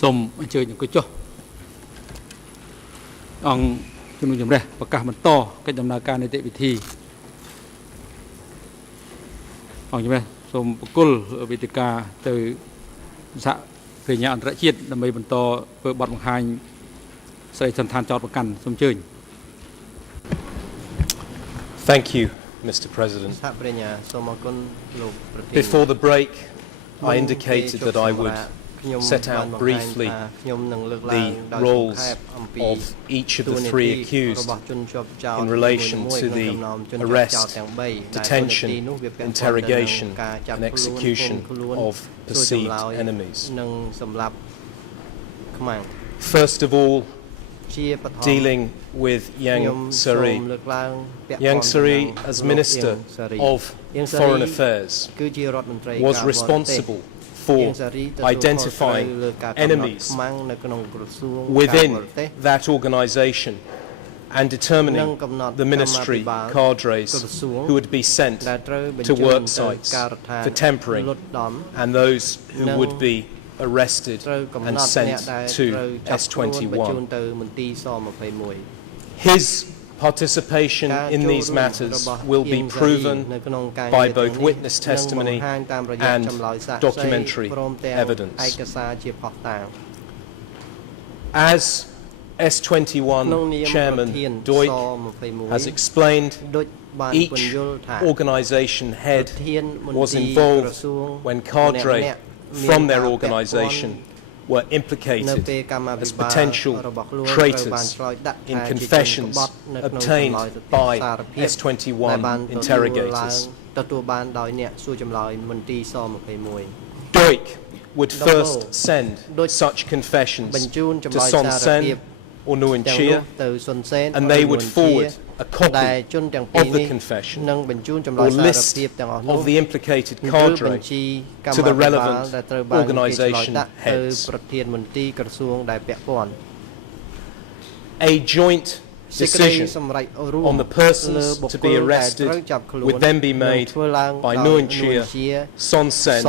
សូមអញ្ជើញអង្គុយចុះអង្គជំនុំជម្រះប្រកាសបន្តកិច្ចដំណើរការនីតិវិធីអង្គជំរះសូមបកគលវេទិកាទៅសហប្រញ្ញាអន្តរជាតិដើម្បីបន្តធ្វើបទបង្ហាញស្ដីសន្តានចោតប្រកាន់សូមអញ្ជើញ Thank you, Mr. President. Before the break, I indicated that I would set out briefly the roles of each of the three accused in relation to the arrest, detention, interrogation and execution of perceived enemies. First of all, dealing with Yang Sari. Yang Sari, as Minister of Foreign Affairs, was responsible for identifying enemies within that organisation and determining the ministry cadres who would be sent to work sites for tempering and those who would be arrested and sent to S21. His participation in these matters will be proven by both witness testimony and documentary evidence. As S21 Chairman Deutsch has explained, each organisation head was involved when cadre from their organisation were implicated as potential traitors in confessions obtained by S21 interrogators. Deutsch would first send such confessions to Son Sen or Nguyen Chia, and they would forward a copy of the confession or list of the implicated cadre to the relevant organisation heads. A joint decision on the persons to be arrested would then be made by Nguyen Chia, Son Sen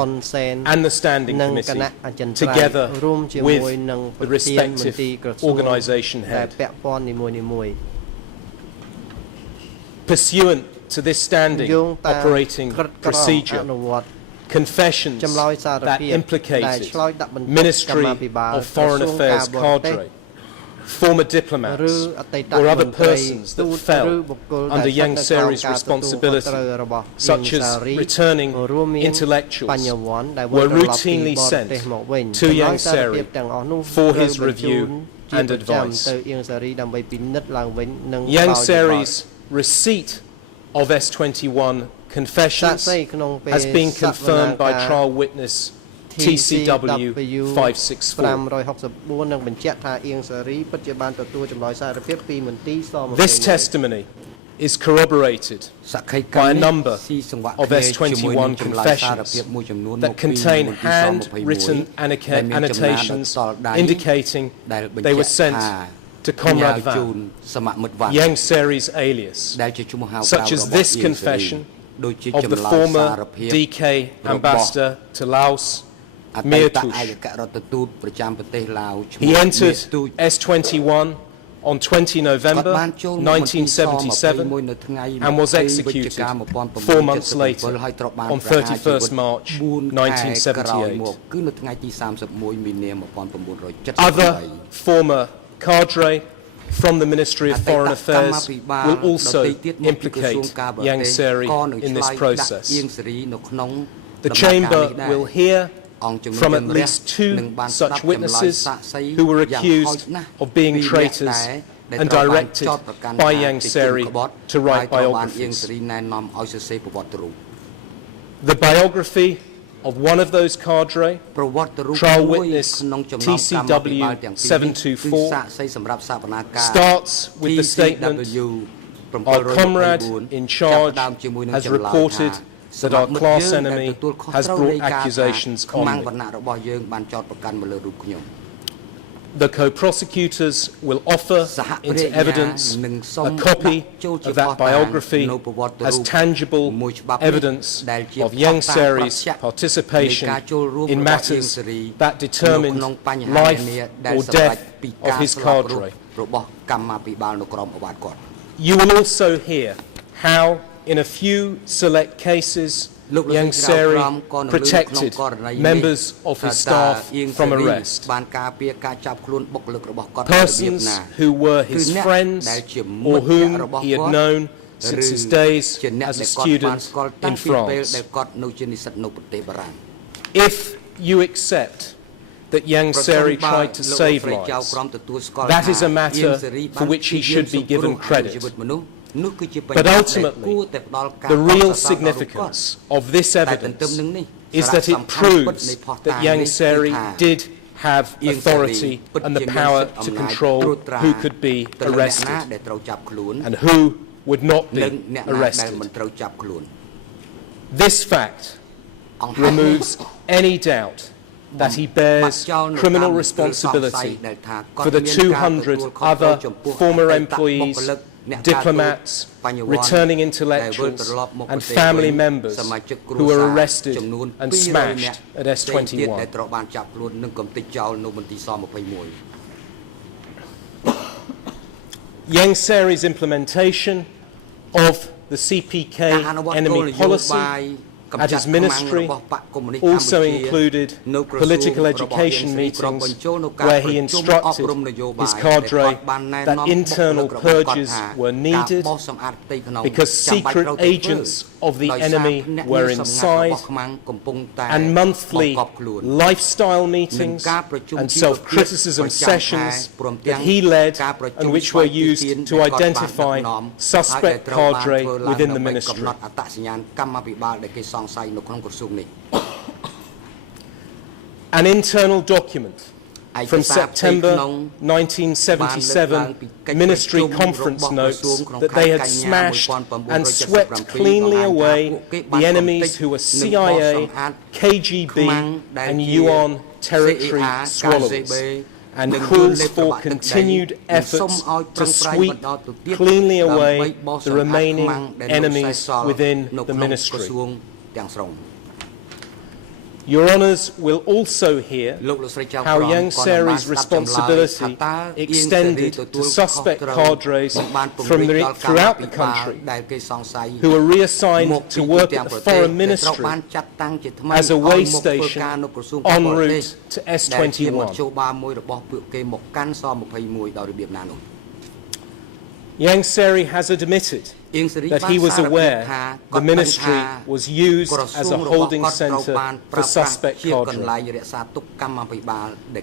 and the Standing Committee together with the respective organisation head. Pursuant to this standing operating procedure, confessions that implicated Ministry of Foreign Affairs cadre, former diplomats or other persons that fell under Yang Sari's responsibility, such as returning intellectuals, were routinely sent to Yang Sari for his review and advice. Yang Sari's receipt of S21 confessions has been confirmed by trial witness TCW 564. This testimony is corroborated by a number of S21 confessions that contain handwritten annotations indicating they were sent to Comrade Van, Yang Sari's alias, such as this confession of the former DK ambassador to Laos, Mia Touch. He entered S21 on 20 November 1977 and was executed 4 months later on 31st March 1978. Other former cadre from the Ministry of Foreign Affairs will also implicate Yang Sari in this process. The Chamber will hear from at least 2 such witnesses who were accused of being traitors and directed by Yang Sari to write biographies. The biography of one of those cadre, trial witness TCW 724, starts with the statement, "Our comrade in charge has reported that our class enemy has brought accusations on me." the co-prosecutors will offer into evidence a copy of that biography as tangible evidence of Yang Seri's participation in matters that determined life or death of his cadre. You will also hear how, in a few select cases, Yang Seri protected members of his staff from arrest. Persons who were his friends or whom he had known since his days as a student in France. If you accept that Yang Seri tried to save lives, that is a matter for which he should be given credit. But ultimately, the real significance of this evidence is that it proves that Yang Seri did have authority and the power to control who could be arrested and who would not be arrested. This fact removes any doubt that he bears criminal responsibility for the 200 other former employees, diplomats, returning intellectuals and family members who were arrested and smashed at S21. Yang Seri's implementation of the CPK enemy policy at his ministry also included political education meetings where he instructed his cadre that internal purges were needed because secret agents of the enemy were inside, and monthly lifestyle meetings and self-criticism sessions that he led and which were used to identify suspect cadre within the ministry. An internal document from September 1977 ministry conference notes that they had smashed and swept cleanly away the enemies who were CIA, KGB and Yuan territory swallowers, and calls for continued efforts to sweep cleanly away the remaining enemies within the ministry. Your Honours will also hear how Yang Seri's responsibility extended to suspect cadres throughout the country who were reassigned to work at the Foreign Ministry as a way station en route to S21. Yang Seri has admitted that he was aware the ministry was used as a holding centre for suspect cadre.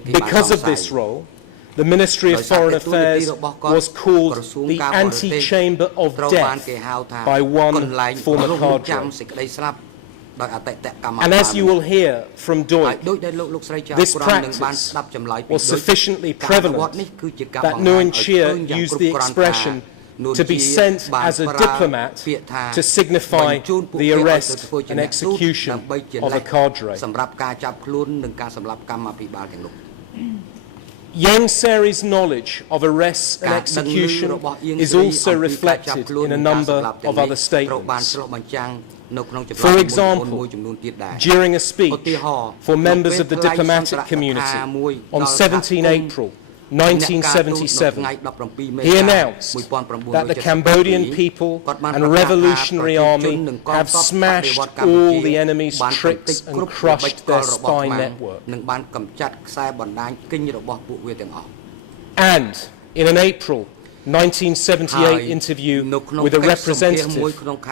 Because of this role, the Ministry of Foreign Affairs was called the antechamber of death by one former cadre. And as you will hear from Duik, this practice was sufficiently prevalent that Nguyen Chia used the expression to be sent as a diplomat to signify the arrest and execution of a cadre. Yang Seri's knowledge of arrests and execution is also reflected in a number of other statements. For example, during a speech for members of the diplomatic community on 17 April 1977, he announced that the Cambodian people and Revolutionary Army have smashed all the enemy's tricks and crushed their spy network. And in an April 1978 interview with a representative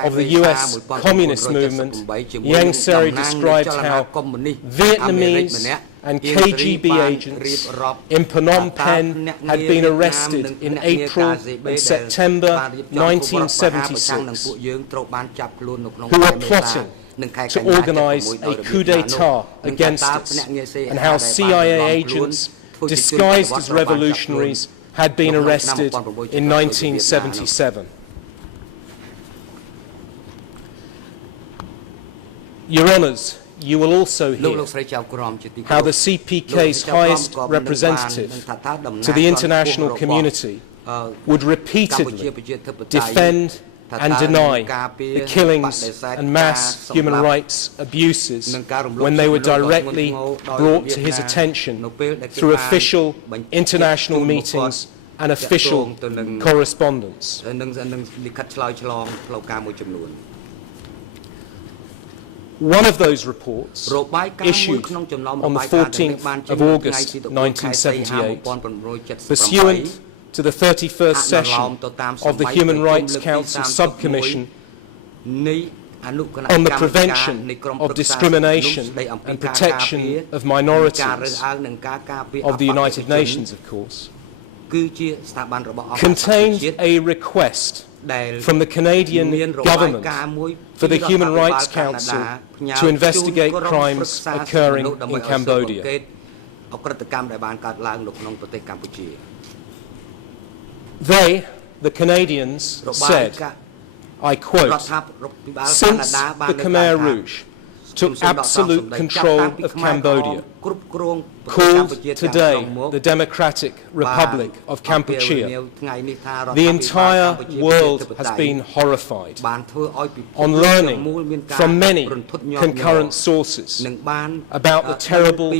of the US Communist movement, Yang Seri described how Vietnamese and KGB agents in Phnom Penh had been arrested in April and September 1976, who were plotting to organize a coup d'etat against us, and how CIA agents disguised as revolutionaries had been arrested in 1977. Your Honours, you will also hear how the CPK's highest representative to the international community would repeatedly defend and deny the killings and mass human rights abuses when they were directly brought to his attention through official international meetings and official correspondence. One of those reports, issued on the 14th of August 1978, pursuant to the 31st session of the Human Rights Council Subcommission on the Prevention of Discrimination and Protection of Minorities of the United Nations, of course, contained a request from the Canadian government for the Human Rights Council to investigate crimes occurring in Cambodia. They, the Canadians, said, I quote, "Since the Khmer Rouge took absolute control of Cambodia, called today the Democratic Republic of Kampuchea, the entire world has been horrified. On learning from many concurrent sources about the terrible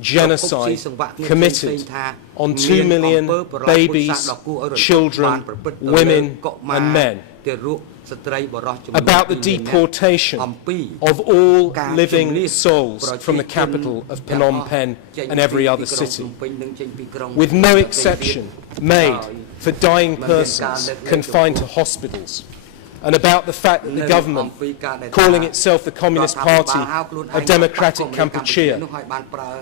genocide committed on 2 million babies, children, women and men, about the deportation of all living souls from the capital of Phnom Penh and every other city, with no exception made for dying persons confined to hospitals, and about the fact that the government, calling itself the Communist Party of Democratic Kampuchea,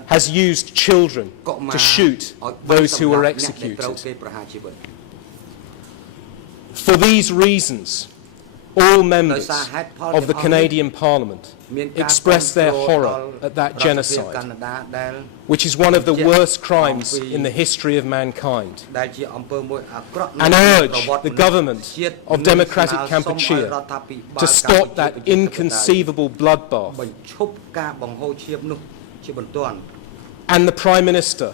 has used children to shoot those who were executed. For these reasons, all members of the Canadian Parliament expressed their horror at that genocide, which is one of the worst crimes in the history of mankind, and urge the government of Democratic Kampuchea to stop that inconceivable bloodbath, and the Prime Minister,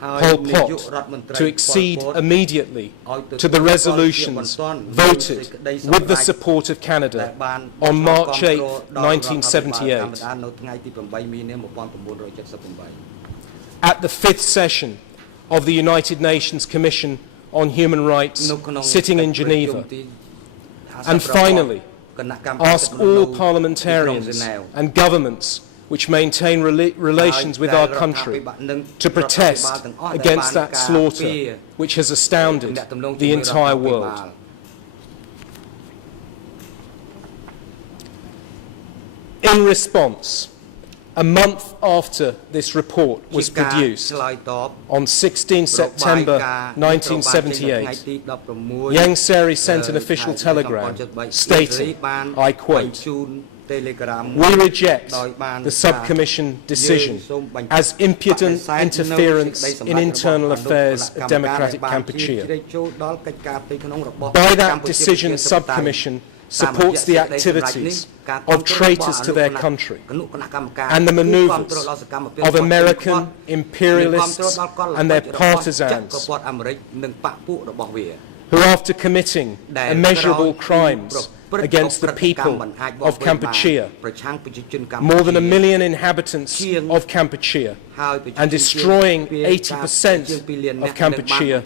Pol Pot, to accede immediately to the resolutions voted with the support of Canada on March 8, 1978. At the 5th session of the United Nations Commission on Human Rights, sitting in Geneva. And finally, ask all parliamentarians and governments which maintain relations with our country to protest against that slaughter which has astounded the entire world. In response, a month after this report was produced, on 16 September 1978, Yang Seri sent an official telegram stating, I quote, "We reject the subcommission decision as impudent interference in internal affairs of Democratic Kampuchea. By that decision, subcommission supports the activities of traitors to their country and the maneuvers of American imperialists and their partisans who, after committing immeasurable crimes against the people of Kampuchea, more than 1 million inhabitants of Kampuchea, and destroying 80% of Kampuchea,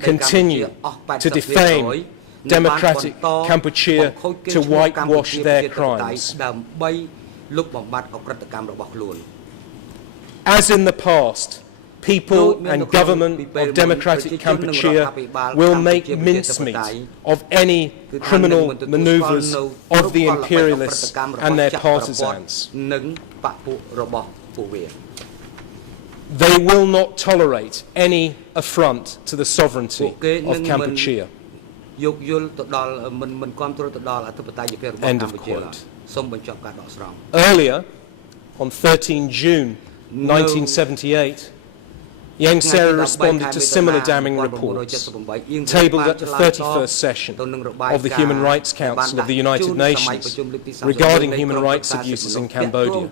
continue to defame Democratic Kampuchea to whitewash their crimes. As in the past, people and government of Democratic Kampuchea will make mincemeat of any criminal maneuvers of the imperialists and their partisans. They will not tolerate any affront to the sovereignty of Kampuchea." End of quote. Earlier, on 13 June 1978, Yang Seri responded to similar damning reports, tabled at the 31st session of the Human Rights Council of the United Nations regarding human rights abuses in Cambodia.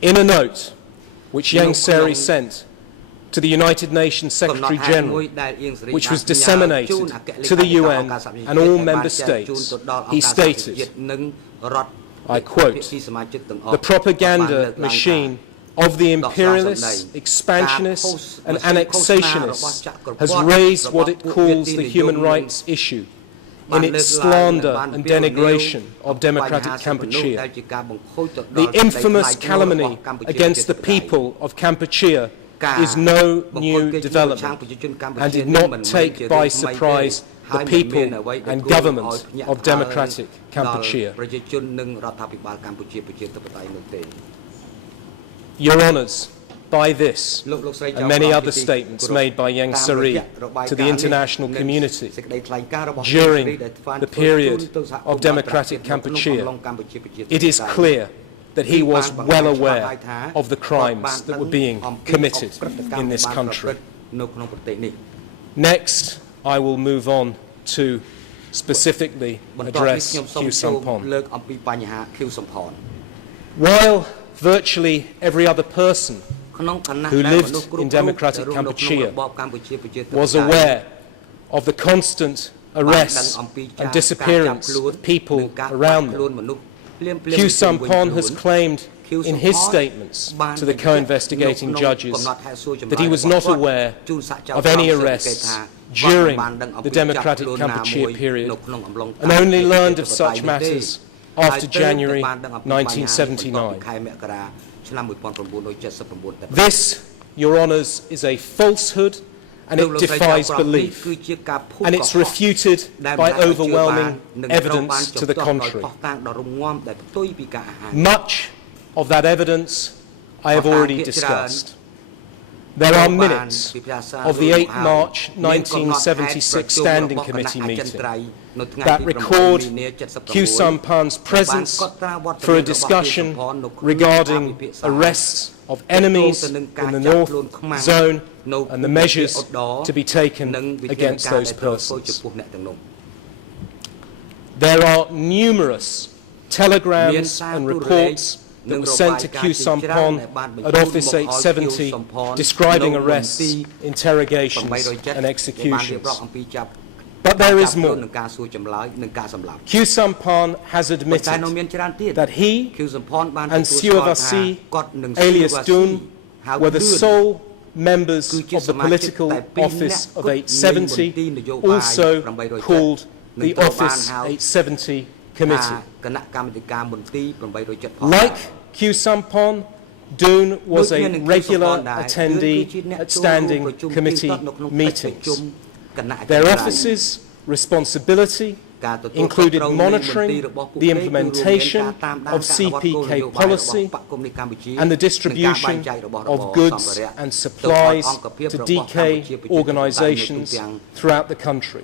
In a note which Yang Seri sent to the United Nations Secretary General, which was disseminated to the UN and all member states, he stated, I quote, "The propaganda machine of the imperialists, expansionists and annexationists has raised what it calls the human rights issue in its slander and denigration of democratic Kampuchea. The infamous calumny against the people of Kampuchea is no new development and did not take by surprise the people and government of democratic Kampuchea." Your Honours, by this and many other statements made by Yang Seri to the international community during the period of democratic Kampuchea, it is clear that he was well aware of the crimes that were being committed in this country. Next, I will move on to specifically address Khieu Samphan. While virtually every other person who lived in democratic Kampuchea was aware of the constant arrests and disappearance of people around them, Khieu Samphan has claimed in his statements to the co-investigating judges that he was not aware of any arrests during the democratic Kampuchea period and only learned of such matters after January 1979. This, Your Honours, is a falsehood and it defies belief, and it's refuted by overwhelming evidence to the contrary. Much of that evidence I have already discussed. There are minutes of the 8 March 1976 Standing Committee meeting that record Khieu Samphan's presence for a discussion regarding arrests of enemies in the North Zone and the measures to be taken against those persons. There are numerous telegrams and reports that were sent to Khieu Samphan at Office 870 describing arrests, interrogations and executions. But there is more. Khieu Samphan has admitted that he and Siawasi, alias Dun, were the sole members of the political office of 870, also called the Office 870 Committee. Like Khieu Samphan, Dun was a regular attendee at standing committee meetings. Their office's responsibility included monitoring the implementation of CPK policy and the distribution of goods and supplies to DK organisations throughout the country.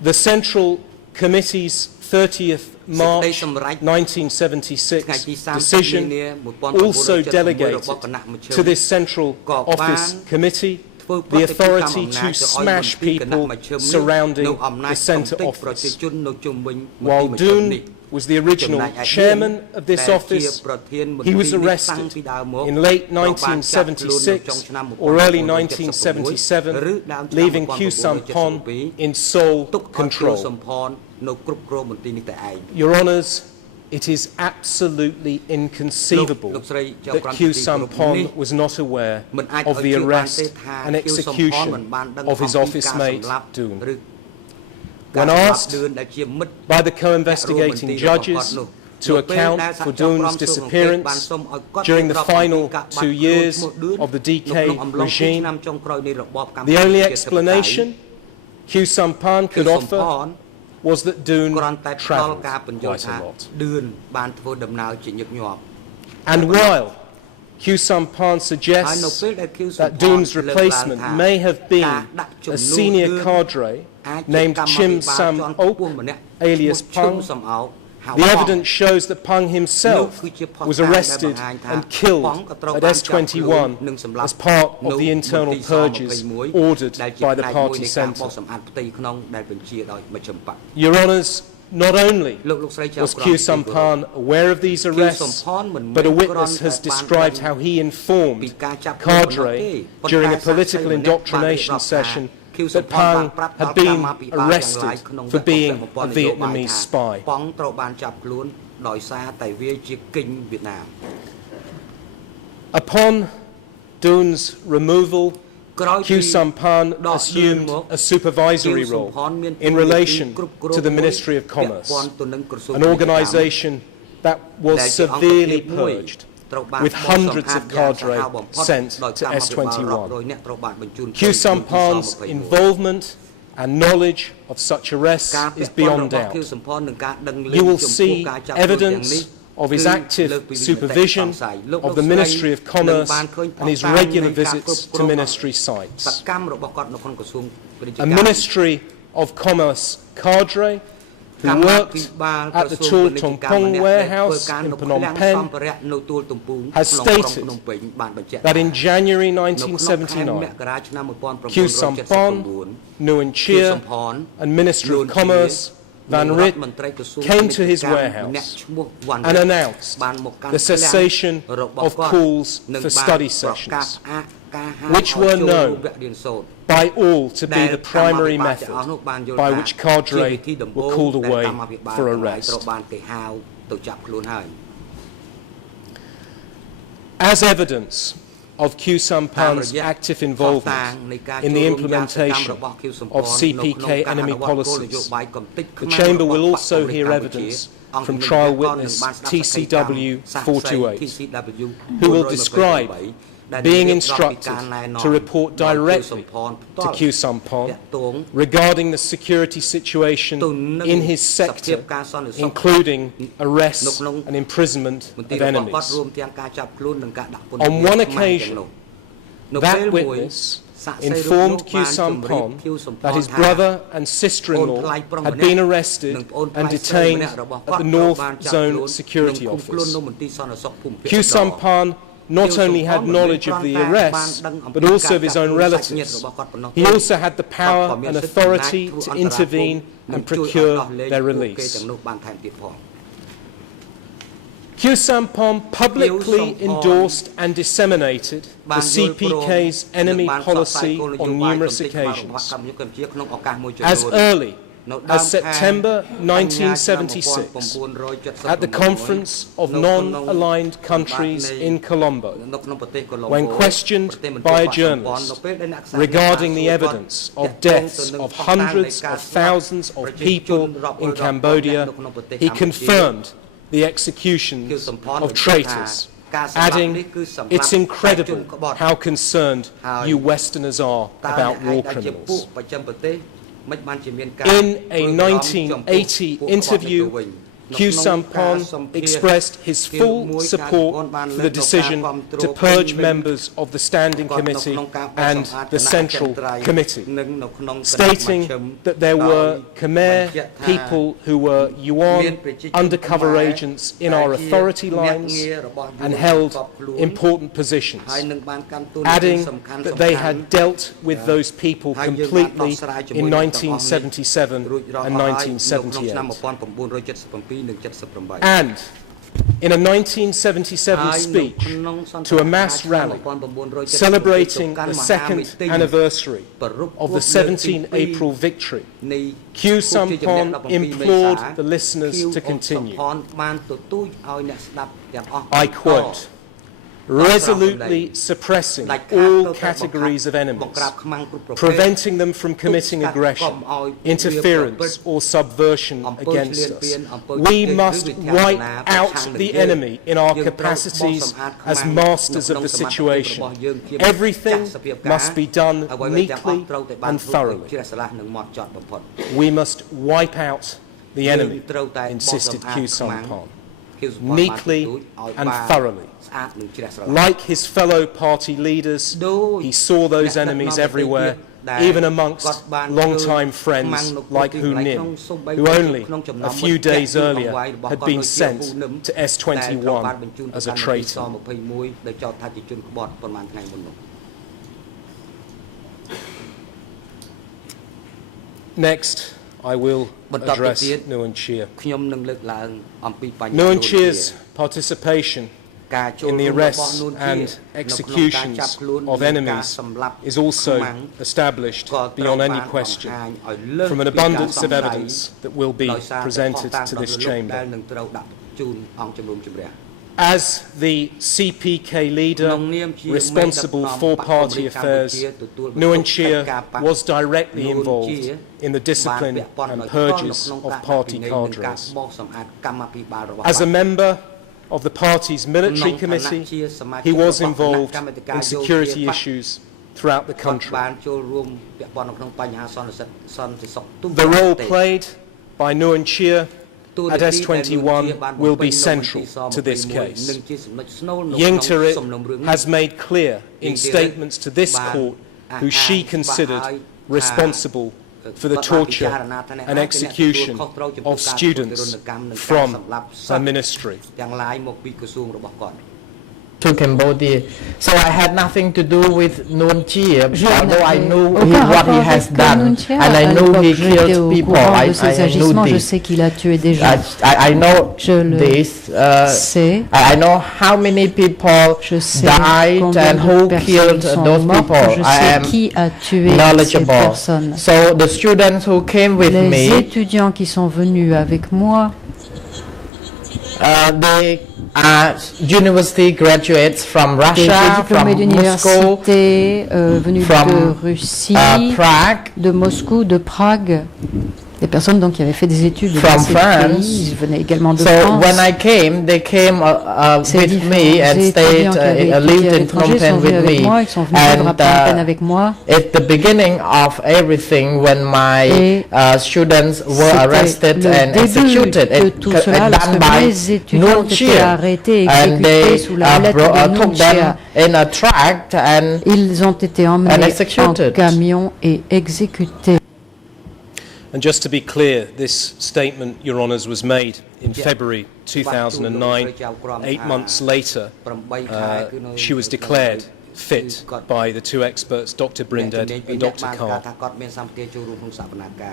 The Central Committee's 30th March 1976 decision also delegated to this Central Office Committee the authority to smash people surrounding the Centre Office. While Dun was the original chairman of this office, he was arrested in late 1976 or early 1977, leaving Khieu Samphan in sole control. Your Honours, it is absolutely inconceivable that Khieu Samphan was not aware of the arrest and execution of his office mate Dun. When asked by the co-investigating judges to account for Dun's disappearance during the final 2 years of the DK regime, the only explanation Khieu Samphan could offer was that Dun travelled quite a lot. And while Khieu Samphan suggests that Dun's replacement may have been a senior cadre named Chim Sam Ok, alias Pang, The evidence shows that Pang himself was arrested and killed at S21 as part of the internal purges ordered by the party centre. Your Honours, not only was Khieu Samphan aware of these arrests, but a witness has described how he informed cadre during a political indoctrination session that Pang had been arrested for being a Vietnamese spy. Upon Dun's removal, Khieu Samphan assumed a supervisory role in relation to the Ministry of Commerce, an organisation that was severely purged, with hundreds of cadre sent to S21. Khieu Samphan's involvement and knowledge of such arrests is beyond doubt. You will see evidence of his active supervision of the Ministry of Commerce and his regular visits to ministry sites. A Ministry of Commerce cadre who worked at the Tul Tongpong warehouse in Phnom Penh has stated that in January 1979, Khieu Samphan, Nguyen Chia and Minister of Commerce Van Rith came to his warehouse and announced the cessation of calls for study sessions, which were known by all to be the primary method by which cadre were called away for arrest. As evidence of Khieu Samphan's active involvement in the implementation of CPK enemy policies, the Chamber will also hear evidence from trial witness TCW 428, who will describe being instructed to report directly to Khieu Samphan regarding the security situation in his sector, including arrests and imprisonment of enemies. On one occasion, that witness informed Khieu Samphan that his brother and sister-in-law had been arrested and detained at the North Zone Security Office. Khieu Samphan not only had knowledge of the arrests, but also of his own relatives. He also had the power and authority to intervene and procure their release. Khieu Samphan publicly endorsed and disseminated the CPK's enemy policy on numerous occasions. As early as September 1976, at the Conference of Non-Aligned Countries in Colombo, when questioned by a journalist regarding the evidence of deaths of hundreds of thousands of people in Cambodia, he confirmed the executions of traitors, adding, "It's incredible how concerned you Westerners are about war criminals." In a 1980 interview, Khieu Samphan expressed his full support for the decision to purge members of the Standing Committee and the Central Committee, stating that there were Khmer people who were Yuan undercover agents in our authority lines and held important positions, adding that they had dealt with those people completely in 1977 and 1978. And in a 1977 speech to a mass rally celebrating the second anniversary of the 17 April victory, Khieu Samphan implored the listeners to continue. I quote, "Resolutely suppressing all categories of enemies, preventing them from committing aggression, interference or subversion against us. We must wipe out the enemy in our capacities as masters of the situation. Everything must be done neatly and thoroughly. We must wipe out the enemy," insisted Khieu Samphan, "neatly and thoroughly." Like his fellow party leaders, he saw those enemies everywhere even amongst long-time friends like Hu Nim, who only a few days earlier had been sent to S21 as a traitor. Next, I will address Nuon Chea. Nuon Chea's participation in the arrests and executions of enemies is also established beyond any question from an abundance of evidence that will be presented to this chamber. As the CPK leader responsible for party affairs, Nuon Chea was directly involved in the discipline and purges of party cadres. As a member of the party's military committee, he was involved in security issues throughout the country. The role played by Nuon Chea at S21 will be central to this case. Yingtirit has made clear in statements to this court who she considered responsible for the torture and execution of students from her ministry. To Cambodia. So I had nothing to do with Nuon Chea, although I knew what he has done, and I knew he killed people. I knew this. I know this. I know how many people died and who killed those people. I am knowledgeable. So the students who came with me, les étudiants qui sont venus avec moi, they are university graduates from Russia, from Moscow, from de Russie, Prague, de Moscou, de Prague. Des personnes donc qui avaient fait des études from France. Ils venaient également de so France. when I came, they came with me and stayed, lived in Phnom Penh with me. And at the beginning of everything, when my students were arrested and executed, done by Nuon Chea, and they took them in a tract and ils ont été emmenés en executed. camion et exécutés. And just to be clear, this statement, Your Honours, was made in February 2009. 8 months later, she was declared fit by the two experts, Dr. Brinded and Dr. Carr.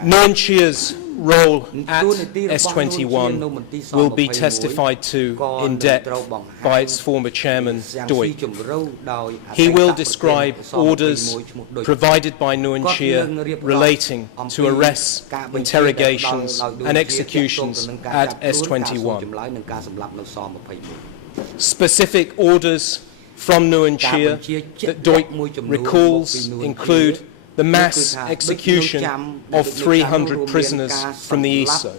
Nuon Chea's role at S21 will be testified to in depth by its former chairman, Duik. He will describe orders provided by Nuon Chea relating to arrests, interrogations and executions at S21. Specific orders from Nuon Chea that Duik recalls include the mass execution of 300 prisoners from the ESO,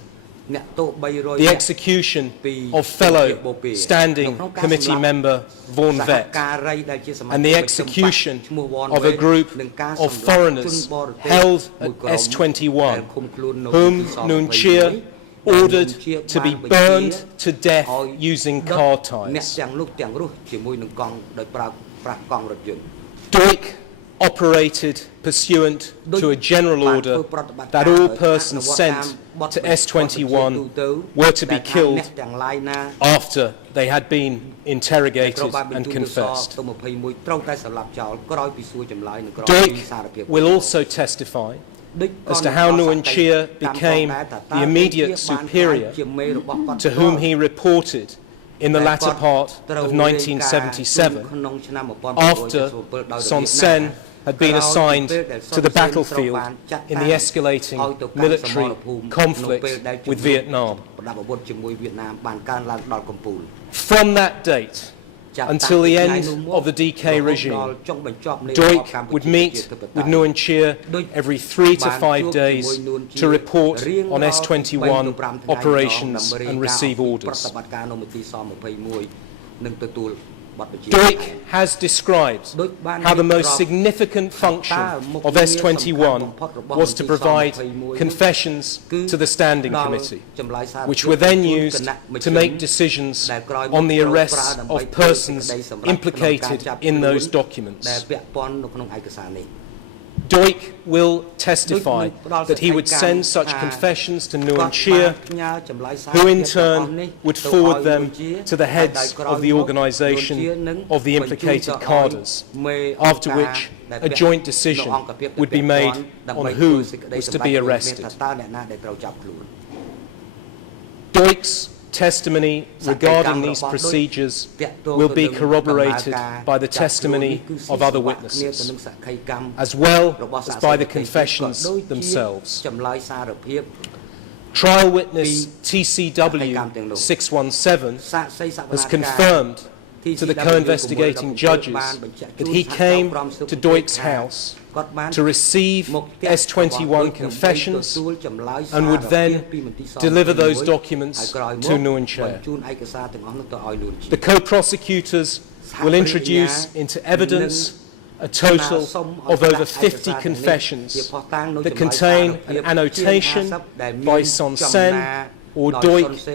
the execution of fellow standing committee member Vaughan Vett, and the execution of a group of foreigners held at S21, whom Nuon Chea ordered to be burned to death using car ties. Duik operated pursuant to a general order that all persons sent to S21 were to be killed after they had been interrogated and confessed. Duik will also testify as to how Nuon Chea became the immediate superior to whom he reported in the latter part of 1977, after Son Sen had been assigned to the battlefield in the escalating military conflict with Vietnam. From that date until the end of the DK regime, Duik would meet with Nuon Chea every 3 to 5 days to report on S21 operations and receive orders. Duik has described how the most significant function of S21 was to provide confessions to the Standing Committee, which were then used to make decisions on the arrests of persons implicated in those documents. Duch will testify that he would send such confessions to Nuon Chea, who in turn would forward them to the heads of the organisation of the implicated cadres, after which a joint decision would be made on who was to be arrested. Duch's testimony regarding these procedures will be corroborated by the testimony of other witnesses, as well as by the confessions themselves. Trial witness TCW 617 has confirmed to the co-investigating judges that he came to Duch's house to receive S21 confessions and would then deliver those documents to Nuon Chea. The co-prosecutors will introduce into evidence a total of over 50 confessions that contain an annotation by Son Sen or Duch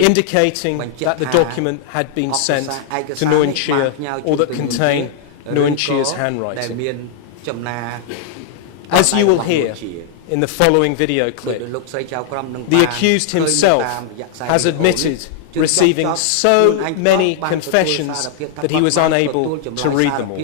indicating that the document had been sent to Nuon Chea or that contain Nuon Chea's handwriting. As you will hear in the following video clip, the accused himself has admitted receiving so many confessions that he was unable to read them all.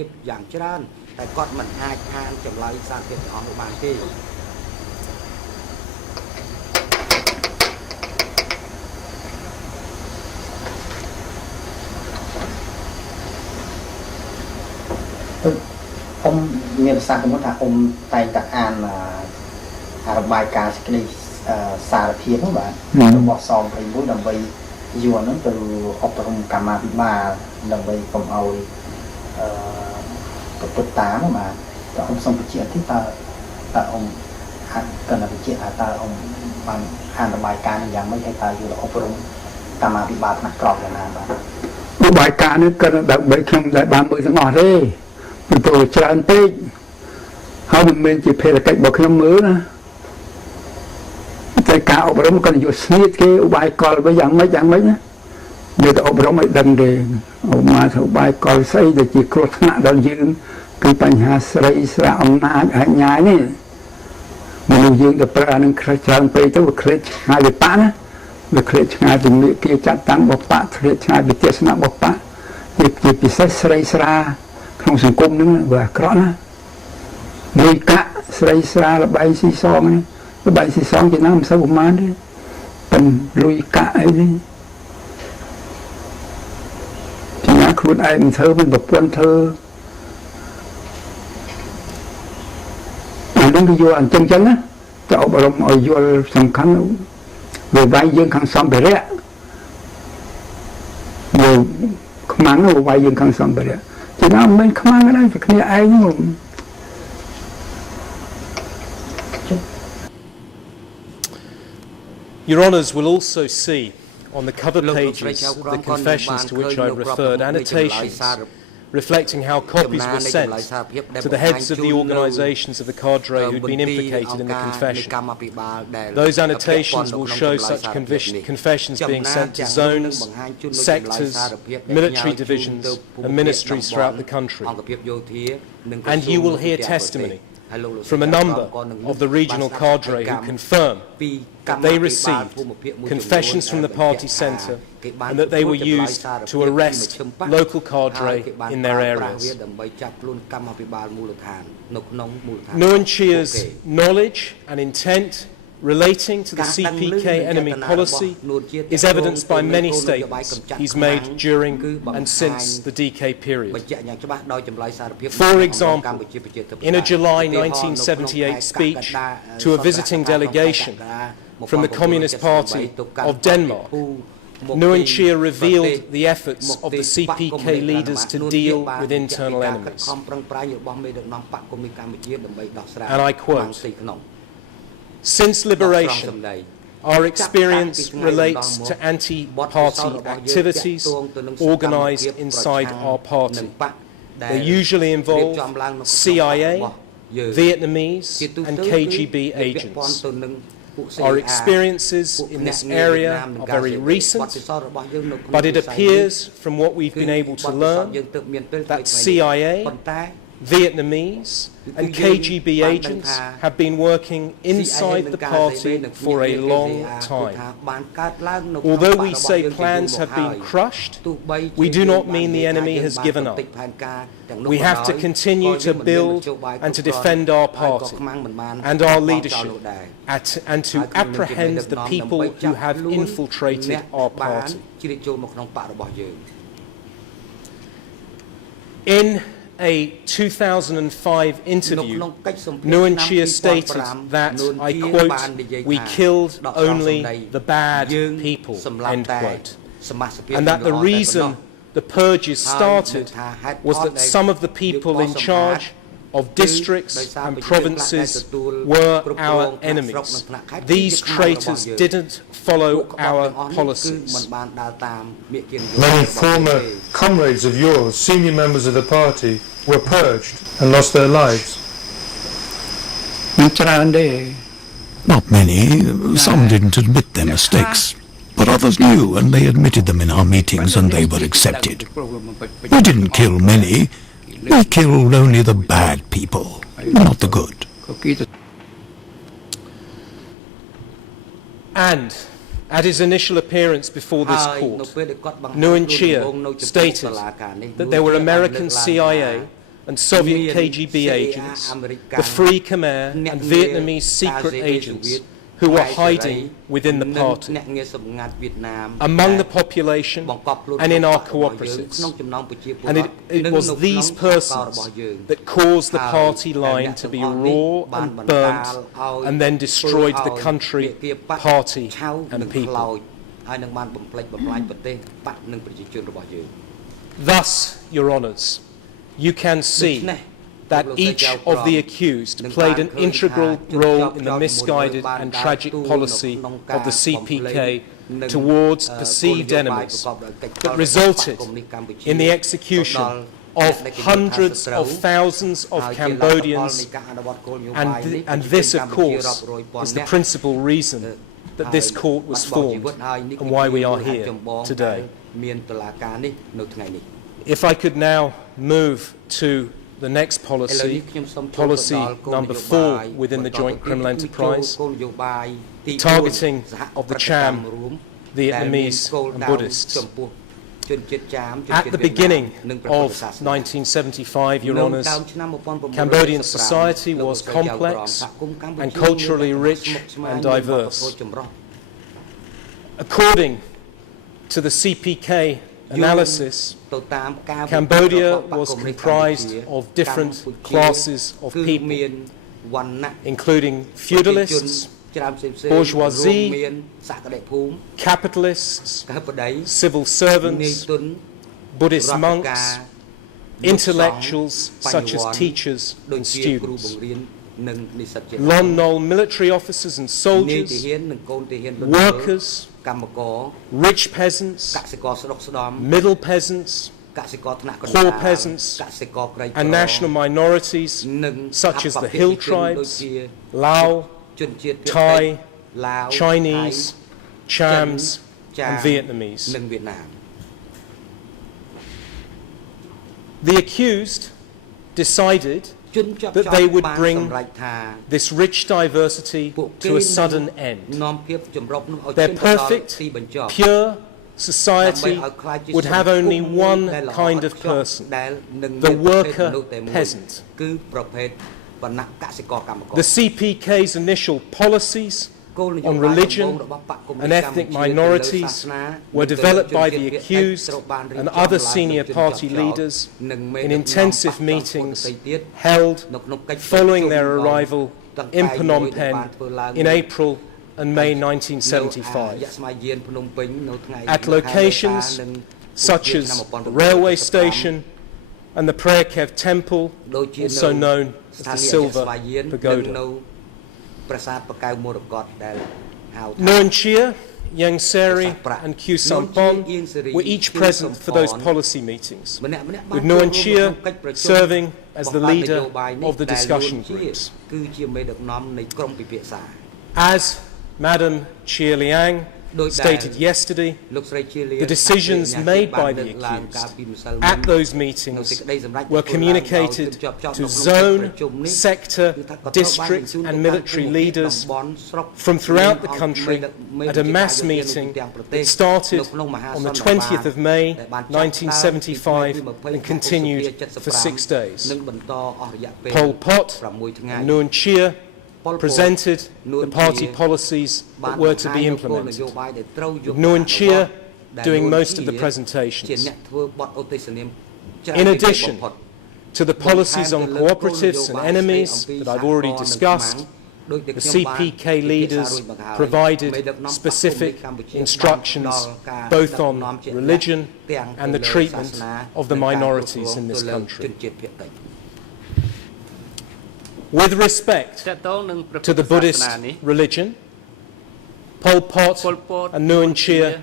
មានប្រសាសន៍ខ្ញុំថាអ៊ំតែងតែអានរបាយការណ៍សេចក្តីសារភាពហ្នឹងបាទរបស់ស21ដើម្បីយួរហ្នឹងទៅអប់រំកម្មាភិបាលដើម្បីកុំឲ្យប្រព្រឹត្តតាមបាទតើអ៊ំសូមបញ្ជាក់តិចតើអ៊ំហាត់កណ្ដាលបញ្ជាក់ថាតើអ៊ំបានអានរបាយការណ៍យ៉ាងម៉េចហើយតើយល់អប់រំកម្មាភិបាលថ្នាក់ក្រោមយ៉ាងណាបាទរបាយការណ៍នេះក៏ដើម្បីខ្ញុំដែលបានមើលទាំងអស់ទេពីព្រោះច្រើនពេកហើយមិនមែនជាភារកិច្ចរបស់ខ្ញុំមើលណាតែការអប់រំក៏យកស្នៀតគេឧបាយកលវាយ៉ាងម៉េចណាយកទៅអប់រំឲ្យដឹងទេឧមាថាឧបាយកលស្អីដែលជាគ្រោះថ្នាក់ដល់យើងគឺបញ្ហាស្រីស្រាអំណាចអញ្ញានេះមនុស្សយើងទៅប្រើអានឹងច្រើនពេកទៅវាឃ្លាតឆ្ងាយពីប៉ាណាវាឃ្លាតឆ្ងាយពីមេគាចាត់តាំងរបស់ប៉ាឃ្លាតឆ្ងាយពីទេសនារបស់ប៉ាជាពិសេសស្រីស្រាក្នុងសង្គមហ្នឹងវាអាក្រក់ណាលុយកាក់ស្រីស្រាលបែងស៊ីសងនេះលបែងស៊ីសងជាណាមិនសូវប្រមាណទេប៉ុន្តែលុយកាក់អីនេះពីណាខ្លួនឯងមិនធ្វើមិនប្រពន្ធធ្វើអានឹងវាយកអញ្ចឹងណាទៅអប់រំឲ្យយល់សំខាន់វាវាយយើងខាងសម្ភារៈវាខ្មាំងវាយយើងខាងសម្ភារៈជាណាមិនខ្មាំងដែរពីគ្នាឯងហ្នឹង Your Honours will also see on the cover pages the confessions to which I referred annotations reflecting how copies were sent to the heads of the organisations of the cadre who'd been implicated in the confession. Those annotations will show such confessions being sent to zones, sectors, military divisions and ministries throughout the country. And you will hear testimony from a number of the regional cadre who confirm that they received confessions from the party centre and that they were used to arrest local cadre in their areas. Nuon Chea's knowledge and intent relating to the CPK enemy policy is evidenced by many statements he's made during and since the DK period. For example, in a July 1978 speech to a visiting delegation from the Communist Party of Denmark, Nuon Chea revealed the efforts of the CPK leaders to deal with internal enemies. And I quote, "Since liberation, our experience relates to anti-party activities organised inside our party. They usually involve CIA, Vietnamese and KGB agents. Our experiences in this area are very recent, but it appears from what we've been able to learn that CIA, Vietnamese and KGB agents have been working inside the party for a long time. Although we say plans have been crushed, we do not mean the enemy has given up. We have to continue to build and to defend our party and our leadership and to apprehend the people who have infiltrated our party. In a 2005 interview, Nguyen Chia stated that, I quote, "We killed only the bad people," end quote, and that the reason the purges started was that some of the people in charge of districts and provinces were our enemies. These traitors didn't follow our policies. Many former comrades of yours, senior members of the party, were purged and lost their lives. Not many. Some didn't admit their mistakes. But others knew, and they admitted them in our meetings, and they were accepted. We didn't kill many. We killed only the bad people, not the good. And at his initial appearance before this court, Nguyen Chia stated that there were American CIA and Soviet KGB agents, the Free Khmer and Vietnamese secret agents who were hiding within the party, among the population and in our cooperatives. And it was these persons that caused the party line to be raw and burnt and then destroyed the country, party and people. Thus, Your Honours, you can see that each of the accused played an integral role in the misguided and tragic policy of the CPK towards perceived enemies that resulted in the execution of hundreds of thousands of Cambodians, and this, of course, is the principal reason that this court was formed and why we are here today. If I could now move to the next policy, policy number 4 within the Joint Criminal Enterprise, targeting of the Cham, Vietnamese and Buddhists. At the beginning of 1975, Your Honours, Cambodian society was complex and culturally rich and diverse. According to the CPK analysis, Cambodia was comprised of different classes of people, including feudalists, bourgeoisie, capitalists, civil servants, Buddhist monks, intellectuals such as teachers and students, Lon Nol military officers and soldiers, workers, rich peasants, middle peasants, poor peasants, and national minorities such as the Hill tribes, Lao, Thai, Chinese, Chams, and Vietnamese. The accused decided that they would bring this rich diversity to a sudden end. Their perfect, pure society would have only one kind of person, the worker peasant. The CPK's initial policies on religion and ethnic minorities were developed by the accused and other senior party leaders in intensive meetings held following their arrival in Phnom Penh in April and May 1975, at locations such as the railway station and the Prayer Kev Temple, also known as the Silver Pagoda. Nguyen Chia, Yang Seri and Khieu Samphan were each present for those policy meetings, with Nguyen Chia serving as the leader of the discussion groups. As Madam Chia Liang stated yesterday, the decisions made by the accused at those meetings were communicated to zone, sector, district and military leaders from throughout the country at a mass meeting that started on the 20th of May 1975 and continued for 6 days. Pol Pot and Nuon Chea presented the party policies that were to be implemented, with Nuon Chea doing most of the presentations. In addition to the policies on cooperatives and enemies that I've already discussed, the CPK leaders provided specific instructions both on religion and the treatment of the minorities in this country. With respect to the Buddhist religion, Pol Pot and Nuon Chea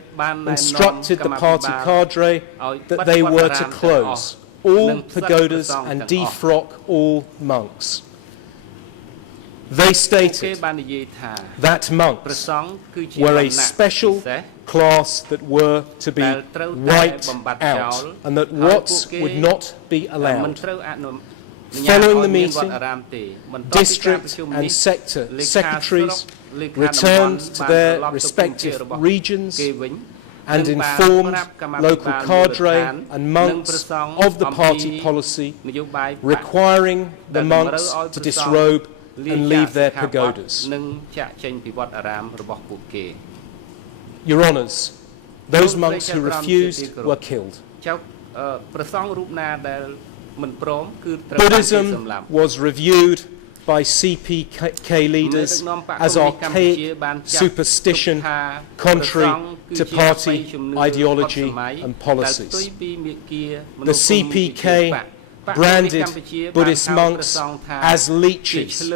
instructed the party cadre that they were to close all pagodas and defrock all monks. They stated that monks were a special class that were to be wiped out and that Watts would not be allowed. Following the meeting, district and sector secretaries returned to their respective regions and informed local cadre and monks of the party policy requiring the monks to disrobe and leave their pagodas. Your Honours, those monks who refused were killed. Buddhism was reviewed by CPK leaders as archaic superstition contrary to party ideology and policies. The CPK branded Buddhist monks as leeches,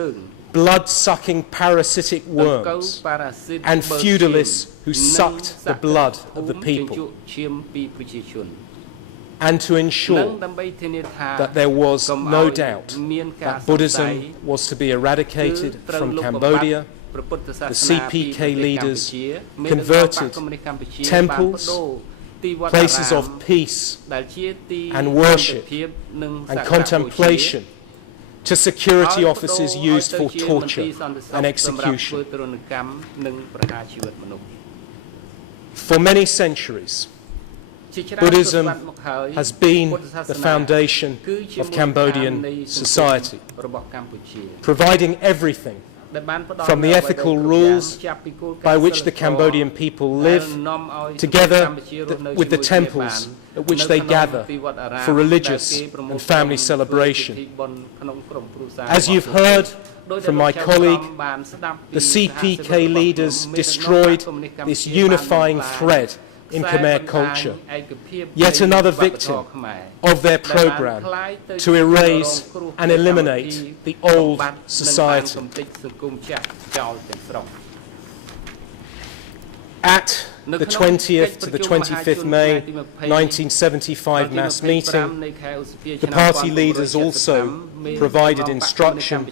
blood-sucking parasitic worms, and feudalists who sucked the blood of the people, and to ensure that there was no doubt that Buddhism was to be eradicated from Cambodia, the CPK leaders converted temples, places of peace and worship and contemplation to security offices used for torture and execution. For many centuries, Buddhism has been the foundation of Cambodian society, providing everything from the ethical rules by which the Cambodian people live, together with the temples at which they gather for religious and family celebration. As you've heard from my colleague, the CPK leaders destroyed this unifying thread in Khmer culture, yet another victim of their program to erase and eliminate the old society. At the 20th to the 25th May 1975 mass meeting, the party leaders also provided instruction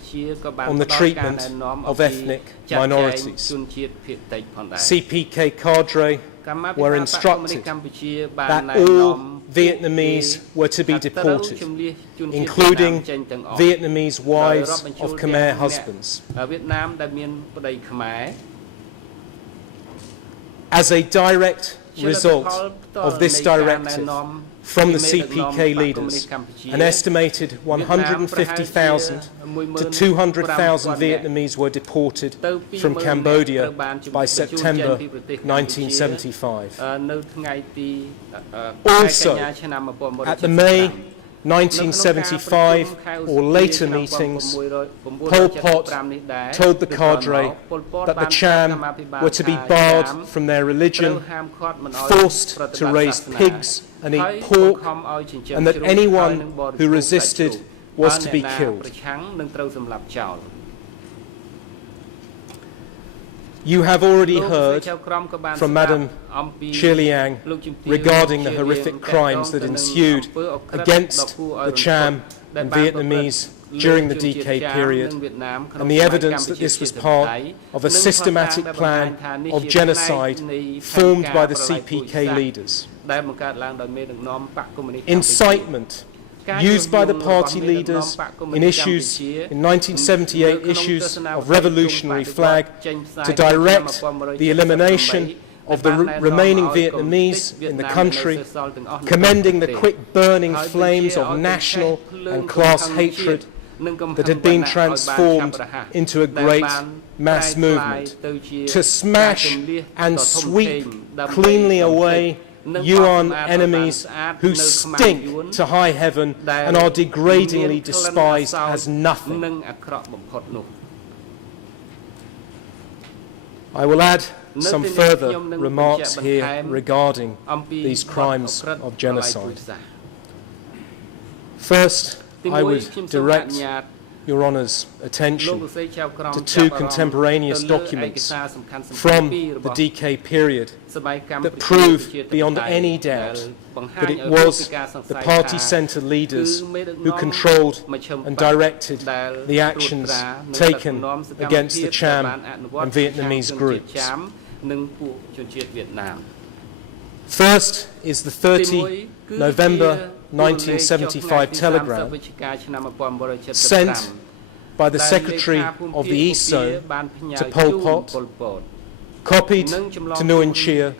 on the treatment of ethnic minorities. CPK cadre were instructed that all Vietnamese were to be deported, including Vietnamese wives of Khmer husbands. As a direct result of this directive from the CPK leaders, an estimated 150,000 to 200,000 Vietnamese were deported from Cambodia by September 1975. Also, at the May 1975 or later meetings, Pol Pot told the cadre that the Cham were to be barred from their religion, forced to raise pigs and eat pork, and that anyone who resisted was to be killed. You have already heard from Madam Chia Liang regarding the horrific crimes that ensued against the Cham and Vietnamese during the DK period, and the evidence that this was part of a systematic plan of genocide formed by the CPK leaders. Incitement used by the party leaders in 1978 issues of revolutionary flag to direct the elimination of the remaining Vietnamese in the country, commending the quick burning flames of national and class hatred that had been transformed into a great mass movement, to smash and sweep cleanly away Yuan enemies who stink to high heaven and are degradingly despised as nothing. I will add some further remarks here regarding these crimes of genocide. First, I would direct Your Honour's attention to two contemporaneous documents from the DK period that prove beyond any doubt that it was the party centre leaders who controlled and directed the actions taken against the Cham and Vietnamese groups. First is the 30 November 1975 telegram sent by the Secretary of the East Zone to Pol Pot, copied to Nguyen Chia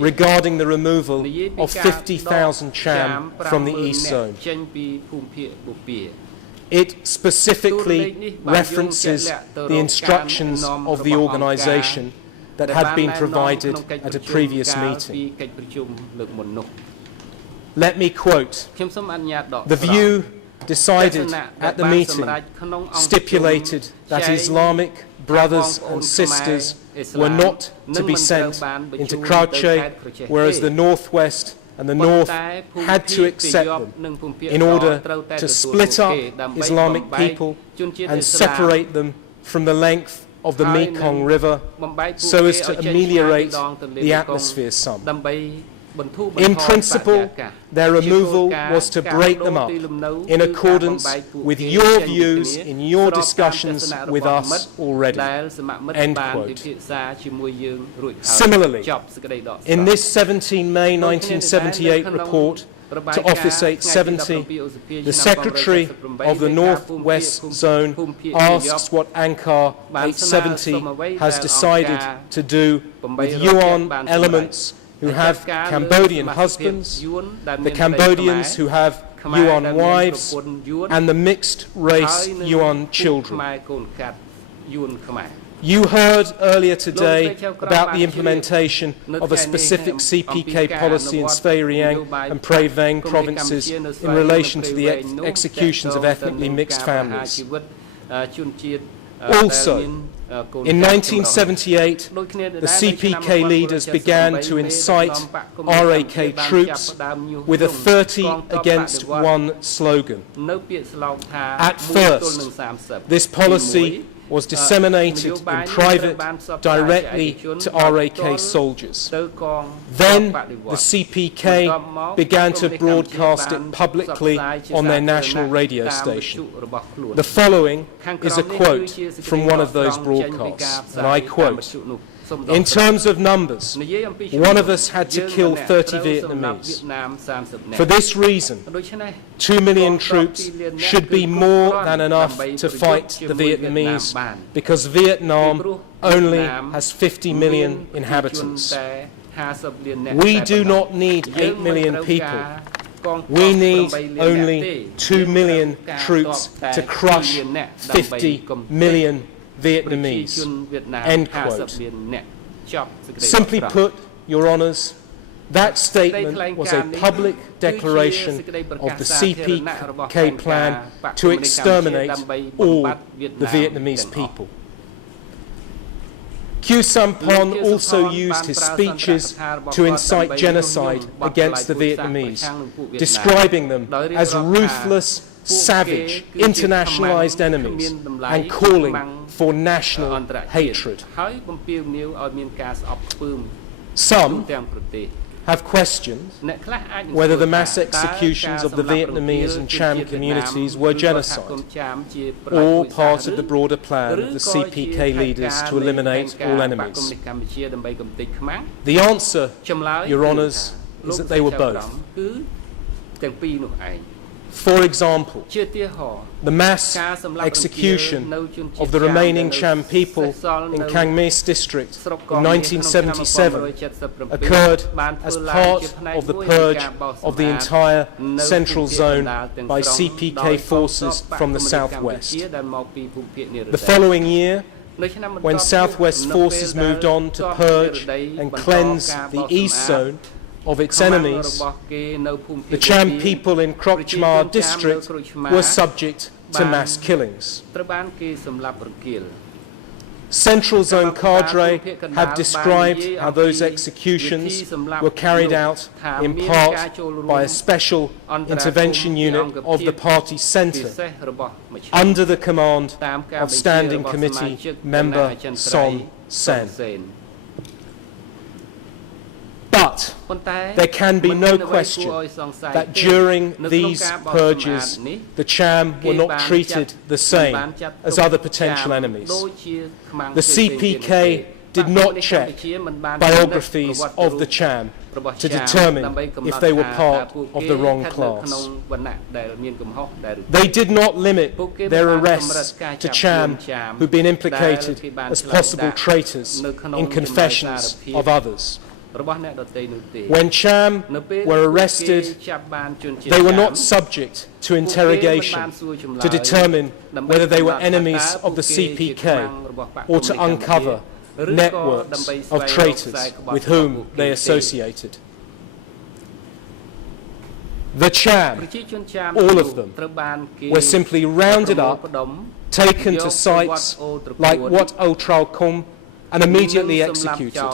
regarding the removal of 50,000 Cham from the East Zone. It specifically references the instructions of the organisation that had been provided at a previous meeting. Let me quote: "The view decided at the meeting stipulated that Islamic brothers and sisters were not to be sent into Crouche, whereas the Northwest and the North had to accept them in order to split up Islamic people and separate them from the length of the Mekong River so as to ameliorate the atmosphere some. In principle, their removal was to break them up in accordance with your views in your discussions with us already." End quote. Similarly, in this 17 May 1978 report to Office 870, the Secretary of the North-West Zone asks what Angkar 870 has decided to do with Yuan elements who have Cambodian husbands, the Cambodians who have Yuan wives, and the mixed race Yuan children. You heard earlier today about the implementation of a specific CPK policy in Svay Rieng and Prey Veng provinces in relation to the executions of ethnically mixed families. Also, in 1978, the CPK leaders began to incite RAK troops with a 30 against 1 slogan. At first, this policy was disseminated in private directly to RAK soldiers. Then the CPK began to broadcast it publicly on their national radio station. The following is a quote from one of those broadcasts, and I quote: "In terms of numbers, one of us had to kill 30 Vietnamese. For this reason, 2 million troops should be more than enough to fight the Vietnamese, because Vietnam only has 50 million inhabitants. We do not need 8 million people. We need only 2 million troops to crush 50 million Vietnamese." End quote. Simply put, Your Honours, that statement was a public declaration of the CPK plan to exterminate all the Vietnamese people. Khieu Samphan also used his speeches to incite genocide against the Vietnamese, describing them as ruthless savage, internationalized enemies and calling for national hatred. Some have questioned whether the mass executions of the Vietnamese and Cham communities were genocide or part of the broader plan of the CPK leaders to eliminate all enemies. The answer, Your Honours, is that they were both. For example, the mass execution of the remaining Cham people in Kang Mes district in 1977 occurred as part of the purge of the entire central zone by CPK forces from the southwest. The following year, when southwest forces moved on to purge and cleanse the east zone of its enemies, the Cham people in Krokchmar district were subject to mass killings. Central Zone cadre have described how those executions were carried out in part by a special intervention unit of the party centre under the command of Standing Committee member Son Sen. But there can be no question that during these purges, the Cham were not treated the same as other potential enemies. The CPK did not check biographies of the Cham to determine if they were part of the wrong class. They did not limit their arrests to Cham who'd been implicated as possible traitors in confessions of others. When Cham were arrested, they were not subject to interrogation to determine whether they were enemies of the CPK or to uncover networks of traitors with whom they associated. The Cham, all of them, were simply rounded up, taken to sites like Wat O Trao Kum and immediately executed.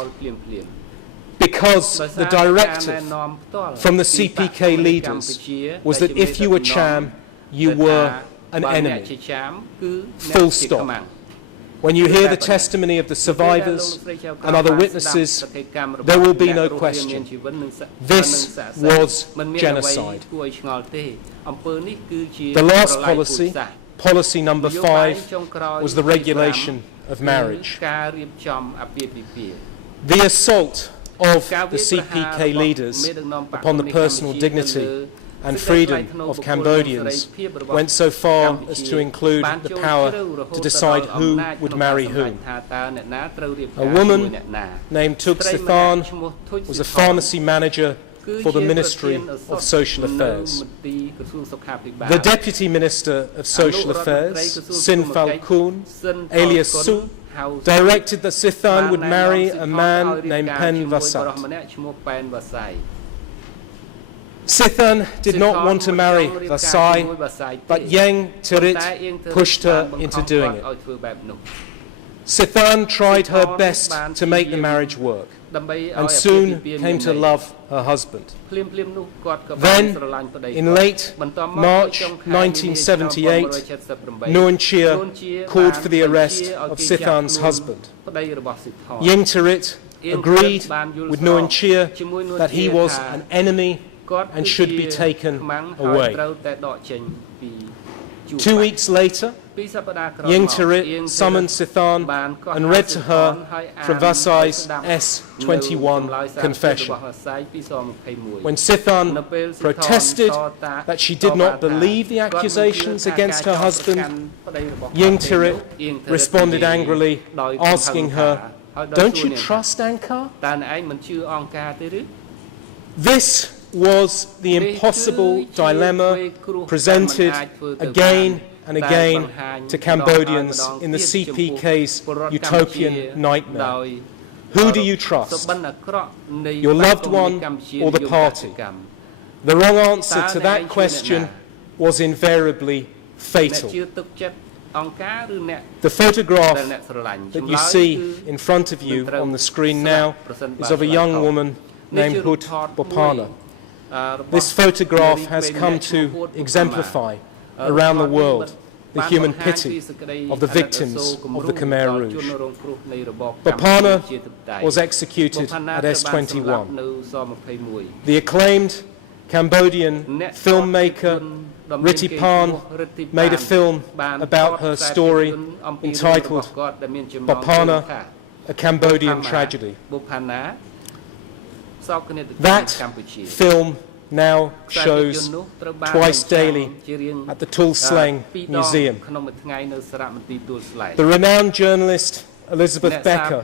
Because the directive from the CPK leaders was that if you were Cham, you were an enemy. Full stop. When you hear the testimony of the survivors and other witnesses, there will be no question. This was genocide. The last policy, policy number 5, was the regulation of marriage. The assault of the CPK leaders upon the personal dignity and freedom of Cambodians went so far as to include the power to decide who would marry whom. A woman named Tuk Sithan was a pharmacy manager for the Ministry of Social Affairs. The Deputy Minister of Social Affairs, Sin Phal Kun, alias Su, directed that Sithan would marry a man named Pen Vasat. Sithan did not want to marry Vasai, but Yang Tirit pushed her into doing it. Sithan tried her best to make the marriage work, and soon came to love her husband. Then, in late March 1978, Nuon Chia called for the arrest of Sithan's husband. Yang Tirit agreed with Nuon Chia that he was an enemy and should be taken away. 2 weeks later, Yang Tirit summoned Sithan and read to her from Vasai's S21 confession. When Sithan protested that she did not believe the accusations against her husband, Yang Tirit responded angrily, asking her, "Don't you trust Angkar?" This was the impossible dilemma presented again and again to Cambodians in the CPK's utopian nightmare. Who do you trust? Your loved one or the party? The wrong answer to that question was invariably fatal. The photograph that you see in front of you on the screen now is of a young woman named Hut Bopana. This photograph has come to exemplify around the world the human pity of the victims of the Khmer Rouge. Bopana was executed at S21. The acclaimed Cambodian filmmaker Ritipan made a film about her story entitled Bopana, A Cambodian Tragedy. That film now shows twice daily at the Tuol Sleng Museum. The renowned journalist Elizabeth Becker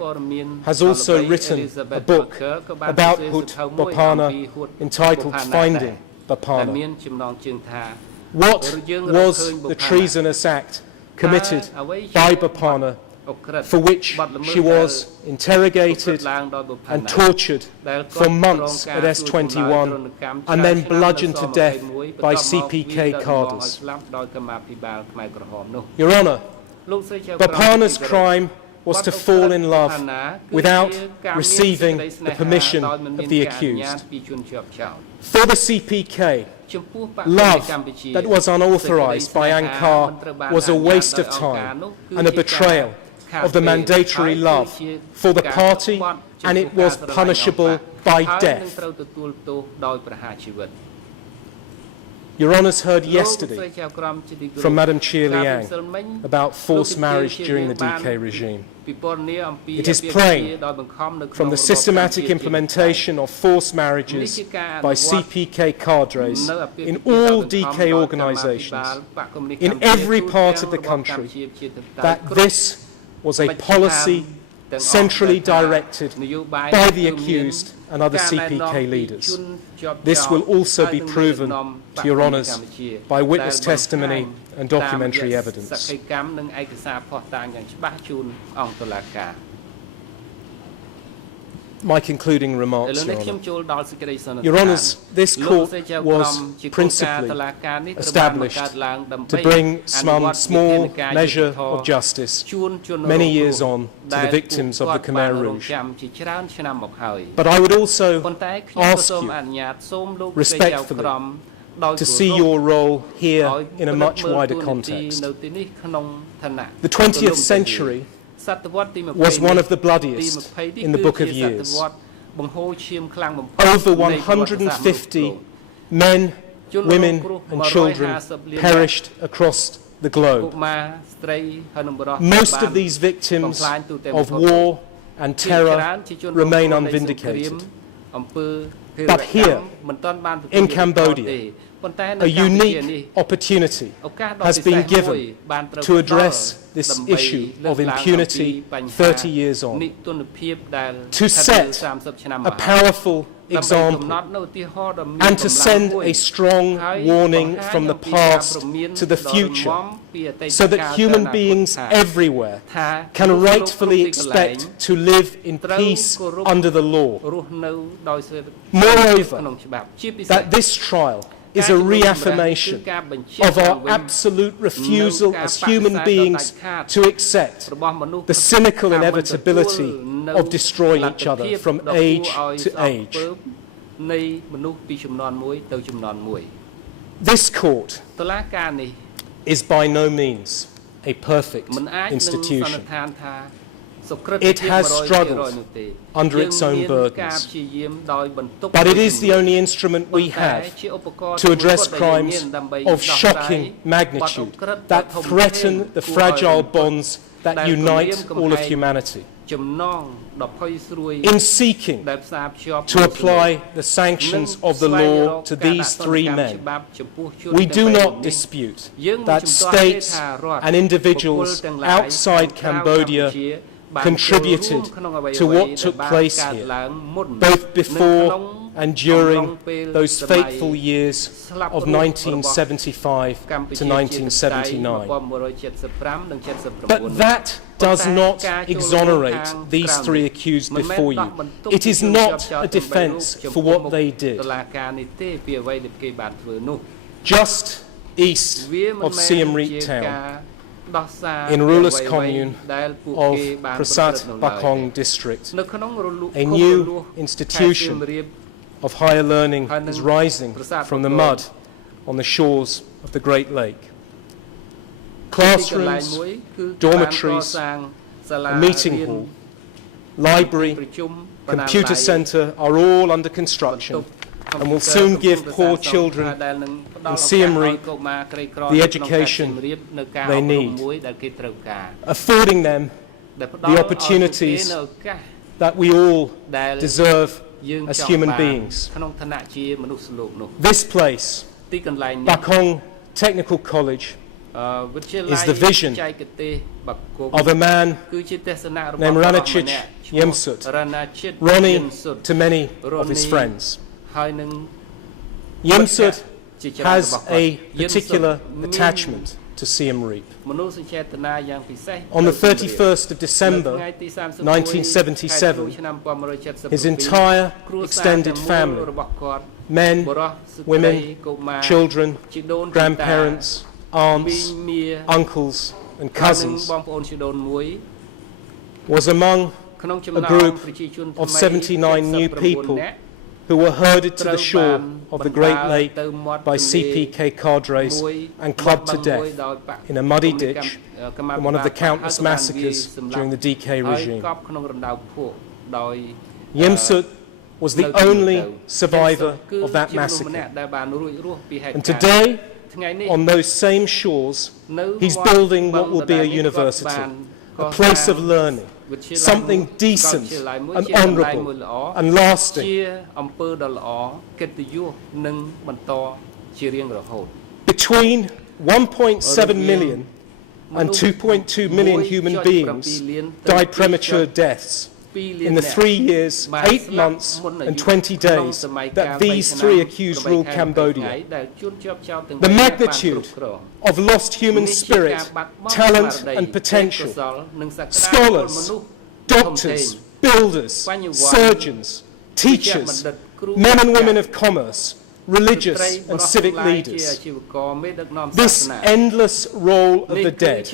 has also written a book about Hut Bopana entitled Finding Bopana. What was the treasonous act committed by Bopana for which she was interrogated and tortured for months at S21 and then bludgeoned to death by CPK cadres? Your Honour, Bopana's crime was to fall in love without receiving the permission of the accused. For the CPK, love that was unauthorized by Angkar was a waste of time and a betrayal of the mandatory love for the party, and it was punishable by death. Your Honours heard yesterday from Madam Chia Liang about forced marriage during the DK regime. It is plain from the systematic implementation of forced marriages by CPK cadres in all DK organisations, in every part of the country, that this was a policy centrally directed by the accused and other CPK leaders. This will also be proven to Your Honours by witness testimony and documentary evidence. My concluding remarks, Your Honour. Your Honours, this court was principally established to bring some small measure of justice many years on to the victims of the Khmer Rouge. But I would also ask you respectfully to see your role here in a much wider context. The 20th century was one of the bloodiest in the Book of Years. Over 150 men, women and children perished across the globe. Most of these victims of war and terror remain unvindicated. But here, in Cambodia, a unique opportunity has been given to address this issue of impunity 30 years on, to set a powerful example and to send a strong warning from the past to the future so that human beings everywhere can rightfully expect to live in peace under the law. Moreover, that this trial is a reaffirmation of our absolute refusal as human beings to accept the cynical inevitability of destroying each other from age to age. This court is by no means a perfect institution. It has struggled under its own burdens, but it is the only instrument we have to address crimes of shocking magnitude that threaten the fragile bonds that unite all of humanity. In seeking to apply the sanctions of the law to these three men, we do not dispute that states and individuals outside Cambodia contributed to what took place here, both before and during those fateful years of 1975 to 1979. But that does not exonerate these three accused before you. It is not a defence for what they did. Just east of Siem Reap town, in Rulus commune of Prasat Bakong district, a new institution of higher learning is rising from the mud on the shores of the Great Lake. classrooms, dormitories, a meeting hall, library, computer centre are all under construction and will soon give poor children in Siem Reap the education they need, affording them the opportunities that we all deserve as human beings. This place, Bakong Technical College, is the vision of a man named Ranachit Yemsut, Ronnie to many of his friends. Yemsut has a particular attachment to Siem Reap. On the 31st of December 1977, his entire extended family, men, women, children, grandparents, aunts, uncles and cousins, was among a group of 79 new people who were herded to the shore of the Great Lake by CPK cadres and clubbed to death in a muddy ditch in one of the countless massacres during the DK regime. Yemsut was the only survivor of that massacre. And today, on those same shores, he's building what will be a university, a place of learning, something decent and honourable and lasting. Between 1.7 million and 2.2 million human beings died premature deaths in the 3 years, 8 months and 20 days that these three accused ruled Cambodia. The magnitude of lost human spirit, talent and potential, scholars, doctors, builders, surgeons, teachers, men and women of commerce, religious and civic leaders. This endless roll of the dead.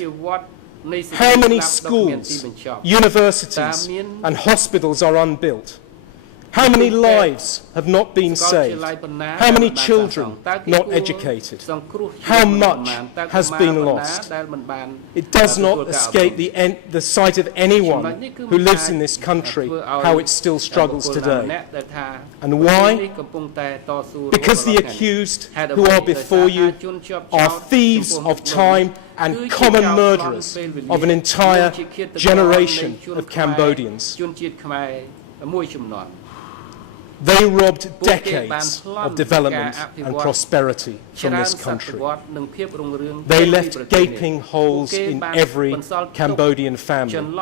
How many schools, universities and hospitals are unbuilt? How many lives have not been saved? How many children not educated? How much has been lost? It does not escape the sight of anyone who lives in this country how it still struggles today. And why? Because the accused who are before you are thieves of time and common murderers of an entire generation of Cambodians. They robbed decades of development and prosperity from this country. They left gaping holes in every Cambodian family.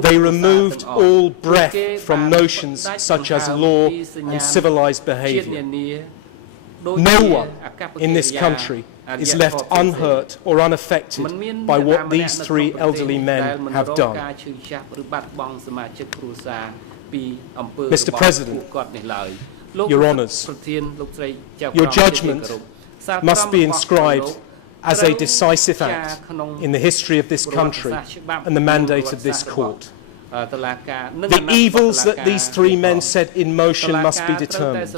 They removed all breath from notions such as law and civilized behavior. No one in this country is left unhurt or unaffected by what these three elderly men have done. Mr. President, Your Honours, your judgment must be inscribed as a decisive act in the history of this country and the mandate of this court. The evils that these three men set in motion must be determined.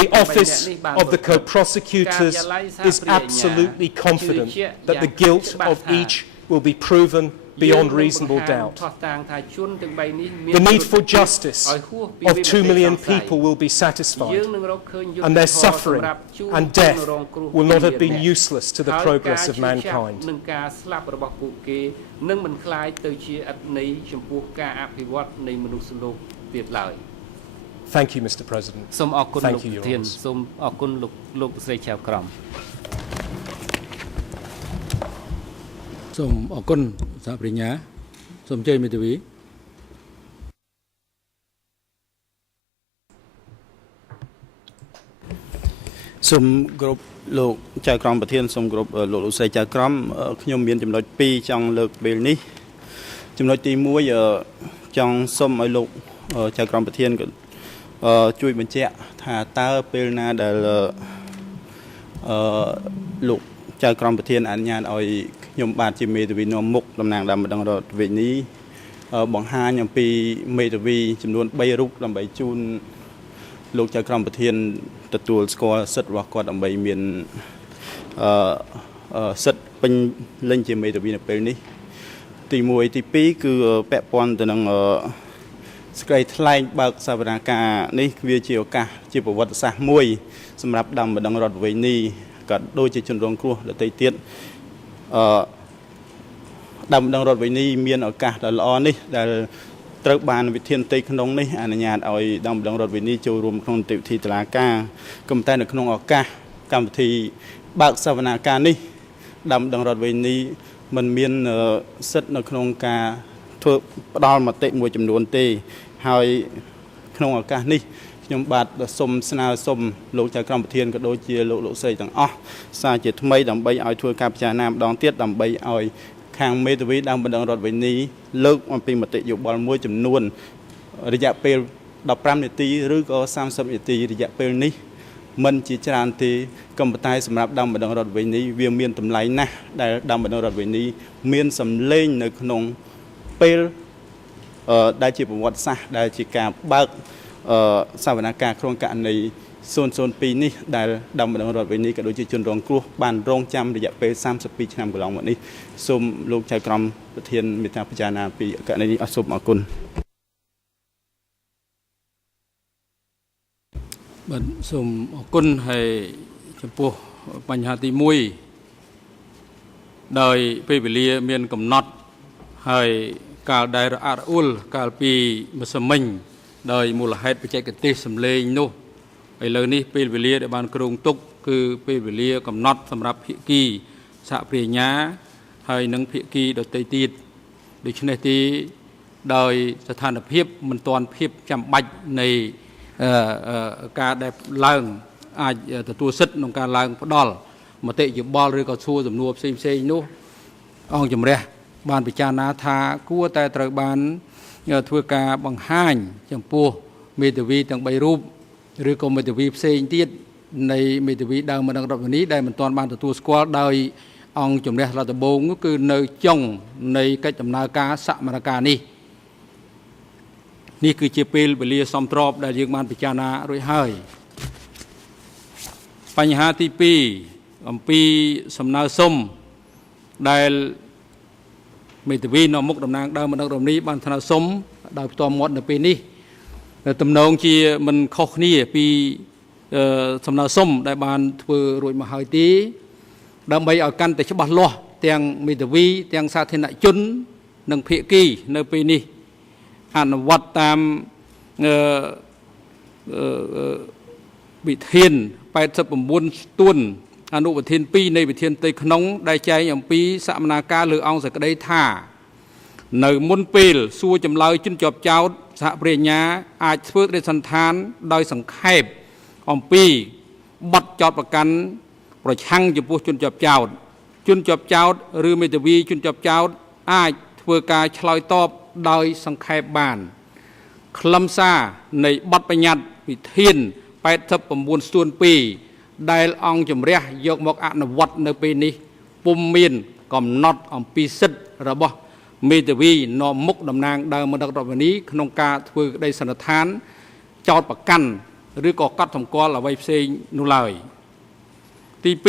The office of the co-prosecutors is absolutely confident that the guilt of each will be proven beyond reasonable doubt. The need for justice of 2 million people will be satisfied, and their suffering and death will not have been useless to the progress of mankind. Thank you, Mr. President. Thank you, Your Honours. សូមអរគុណសហប្រញ្ញាសូមអញ្ជើញមេធាវីសូមគ្រប់លោកចៅក្រមប្រធានសូមគ្រប់លោកលោកស្រីចៅក្រមខ្ញុំមានចំណុច2ចង់លើកពេលនេះចំណុចទី1ចង់សូមឲ្យលោកចៅក្រមប្រធានជួយបញ្ជាក់ថាតើពេលណាដែលលោកចៅក្រមប្រធានអនុញ្ញាតឲ្យខ្ញុំបាទជាមេធាវីនាំមុខតំណាងដើមម្ដងរដ្ឋវិនីបង្ហាញអំពីមេធាវីចំនួន3រូបដើម្បីជូនលោកចៅក្រមប្រធានទទួលស្គាល់សិទ្ធិរបស់គាត់ដើម្បីមាន សិទ្ធពេញលេញជាមេធាវីនៅពេលនេះទី1ទី2គឺពាក់ព័ន្ធទៅនឹងស្ក្រីថ្លែងបើកសវនាការនេះវាជាឱកាសជាប្រវត្តិសាស្ត្រមួយសម្រាប់ដំបណ្ដឹងរដ្ឋវិនីក៏ដូចជាជនរងគ្រោះដទៃទៀតដំបណ្ដឹងរដ្ឋវិនីមានឱកាសដ៏ល្អនេះដែលត្រូវបានវិធានផ្ទៃក្នុងនេះអនុញ្ញាតឲ្យដំបណ្ដឹងរដ្ឋវិនីចូលរួមក្នុងនីតិវិធីតុលាការក៏តែនៅក្នុងឱកាសកម្មវិធីបើកសវនាការនេះដំបណ្ដឹងរដ្ឋវិនីមិនមានសិទ្ធិនៅក្នុងការធ្វើផ្ដាល់មតិមួយចំនួនទេហើយក្នុងឱកាសនេះខ្ញុំបាទសូមស្នើសុំលោកចៅក្រមប្រធានក៏ដូចជាលោកស្រីទាំងអស់សារជាថ្មីដើម្បីឲ្យធ្វើការពិចារណាម្ដងទៀតដើម្បីឲ្យខាងមេធាវីដំបណ្ដឹងរដ្ឋវិនីលើកអំពីមតិយោបល់មួយចំនួនរយៈពេល15នាទីឬក៏30នាទីរយៈពេលនេះមិនជាច្រើនទេក៏ប៉ុន្តែសម្រាប់ដំបណ្ដឹងរដ្ឋវិនីវាមានតម្លៃណាស់ដែលដំបណ្ដឹងរដ្ឋវិនីមានសម្លេងនៅក្នុងពេលដែលជាប្រវត្តិសាស្ត្រដែលជាការបើកសវនាការក្នុងករណី002នេះដែលដំបណ្ដឹងរដ្ឋវិនីក៏ដូចជាជនរងគ្រោះបានរងចាំរយៈពេល32ឆ្នាំកន្លងមកនេះសូមលោកចៅក្រមប្រធានមេត្តាពិចារណាពីករណីនេះសូមអរគុណបាទសូមអរគុណហើយចំពោះបញ្ហាទី1ដោយពេលវេលាមានកំណត់ហើយកាលដែលរអាក់រអួលកាលពីម្សិលមិញដោយមូលហេតុបច្ចេកទេសសម្លេងនោះឥឡូវនេះពេលវេលាដែលបានគ្រោងទុកគឺពេលវេលាកំណត់សម្រាប់ភាគីសហប្រញ្ញាហើយនិងភាគីដទៃទៀតដូច្នេះទីដោយស្ថានភាពមិនទាន់ភាពចាំបាច់នៃការដែលឡើងអាចទទួលសិទ្ធិក្នុងការឡើងផ្ដាល់មតិយោបល់ឬក៏សួរសំណួរផ្សេងៗនោះអង្គជំរះបានពិចារណាថាគួរតែត្រូវបានធ្វើការបង្ហាញចំពោះមេធាវីទាំង3រូបឬក៏មេធាវីផ្សេងទៀតនៃមេធាវីដើមបណ្ដឹងរដ្ឋវិនីដែលមិនទាន់បានទទួលស្គាល់ដោយអង្គជំរះរដ្ឋដំបងគឺនៅចុងនៃកិច្ចដំណើរការសមរការនេះគឺជាពេលវេលាសមស្របដែលយើងបានពិចារណារួចហើយបញ្ហាទី2អំពីសំណើសុំដែលមេធាវីនៅមុខតំណាងដើមបណ្ដឹងរដ្ឋវិនីបានថ្នើសុំដោយផ្ទាល់មាត់នៅពេលនេះទំនងជាមិនខុសគ្នាពីសំណើសុំដែលបានធ្វើរួចមកហើយទេដើម្បីឲ្យកាន់តែច្បាស់លាស់ទាំងមេធាវីទាំងសាធារណជននិងភាគីនៅពេលនេះអនុវត្តតាមវិធាន89ស្ទួនអនុវិធាន2នៃវិធានផ្ទៃក្នុងដែលចែងអំពីសកម្មភាពលើអង្គសេចក្តីថានៅមុនពេលសួរចម្លើយជនជាប់ចោទសហប្រញ្ញាអាចធ្វើកិច្ចសន្តានដោយសង្ខេបអំពីបទចោទប្រកាន់ប្រឆាំងចំពោះជនជាប់ចោទឬមេធាវីជនជាប់ចោទអាចធ្វើការឆ្លើយតបដោយសង្ខេបបានខ្លឹមសារនៃបទបញ្ញត្តិវិធាន89ស្ទួន2ដែលអង្គជំរះយកមកអនុវត្តនៅពេលនេះពុំមានកំណត់អំពីសិទ្ធិរបស់មេធាវីនាំមុខតំណាងដើមបណ្ដឹងរដ្ឋវិនីក្នុងការធ្វើក្តីសន្និដ្ឋានចោទប្រកាន់ឬក៏កត់សម្គាល់អ្វីផ្សេងនោះឡើយទី2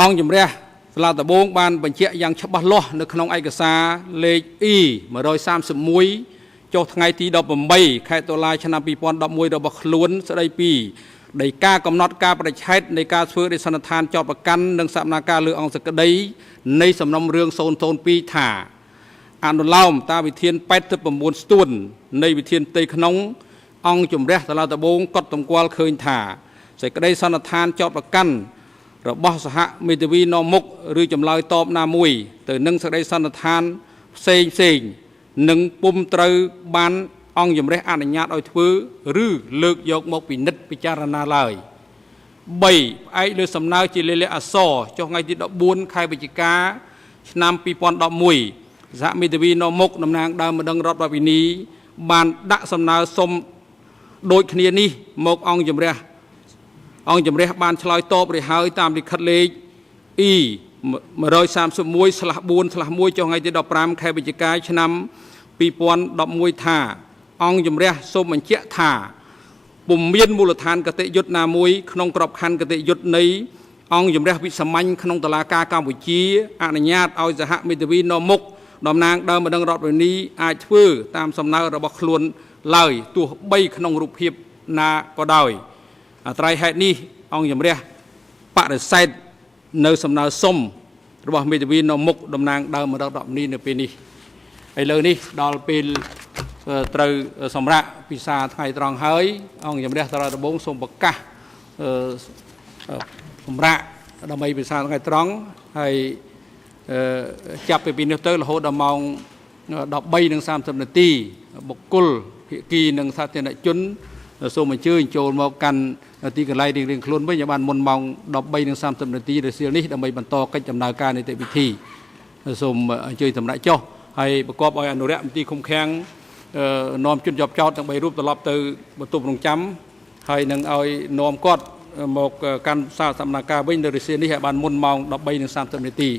អង្គជំរះសាលាដំបងបានបញ្ជាក់យ៉ាងច្បាស់លាស់នៅក្នុងឯកសារលេខ E131 ចុះថ្ងៃទី18ខែតុលាឆ្នាំ2011របស់ខ្លួនស្តីពីដោយការកំណត់ការបរិច្ឆេទនៃការធ្វើកិច្ចសន្និដ្ឋានចោទប្រកាន់និងសកម្មភាពលើអង្គសេចក្តីនៃសំណុំរឿង002ថាអនុលោមតាមវិធាន89ស្ទួននៃវិធានផ្ទៃក្នុងអង្គជំរះសាលាដំបងកត់សម្គាល់ឃើញថាសេចក្តីសន្និដ្ឋានចោទប្រកាន់របស់សហមេធាវីនាំមុខឬចម្លើយតបណាមួយទៅនឹងសេចក្តីសន្និដ្ឋានផ្សេងនឹងពុំត្រូវបានអង្គជំរះអនុញ្ញាតឲ្យធ្វើឬលើកយកមកពិនិត្យពិចារណាឡើយ3ផ្អែកលើសំណើជាលេខអក្សរចុះថ្ងៃទី14ខែវិច្ឆិកាឆ្នាំ2011សហមេធាវីនាំមុខតំណាងដើមបណ្ដឹងរដ្ឋវិនីបានដាក់សំណើសុំដូចគ្នានេះមកអង្គជំរះបានឆ្លើយតបរួចហើយតាមលិខិតលេខ E131/4/1 ចុះថ្ងៃទី15ខែវិច្ឆិកាឆ្នាំ2011ថាអង្គជំរះសូមបញ្ជាក់ថា ពុំមានមូលដ្ឋានកតិយុត្តណាមួយក្នុងក្របខ័ណ្ឌកតិយុត្តនៃអង្គជំរះវិសាមញ្ញក្នុងតុលាការកម្ពុជាអនុញ្ញាតឲ្យសហមេធាវីនាំមុខតំណាងដើមបណ្ដឹងរដ្ឋវិនីអាចធ្វើតាមសំណើរបស់ខ្លួនឡើយទោះបីក្នុងរូបភាពណាក៏ដោយអាស្រ័យហេតុនេះអង្គជំរះបដិសេធនៅសំណើសុំរបស់មេធាវីនាំមុខតំណាងដើមបណ្ដឹងរដ្ឋវិនីនៅពេលនេះឥឡូវនេះដល់ពេលត្រូវសម្រាប់ពិសាថ្ងៃត្រង់ហើយអង្គជំរះតារាដំបងសូមប្រកាសសម្រាប់ដើម្បីពិសាថ្ងៃត្រង់ហើយចាប់ពីពេលនេះទៅរហូតដល់ម៉ោង 13:30 នាទីបុគ្គលភាគីនិងសាធារណជនសូមអញ្ជើញចូលមកកាន់ទីកន្លែងរៀងៗខ្លួនវិញឲ្យបានមុនម៉ោង 13:30 នាទីរសៀលនេះដើម្បីបន្តកិច្ចដំណើរការនីតិវិធីសូមអញ្ជើញសម្រាប់ចុះហើយប្រកបឲ្យអនុរិយមន្ត្រីឃុំឃាំងនាំជនជាប់ចោតទាំង3រូបត្រឡប់ទៅបន្ទប់រងចាំហើយនឹងឲ្យនាំគាត់មកកាន់សាលសកម្មការវិញនៅរសៀលនេះឲ្យបានមុនម៉ោង 13:30 នាទី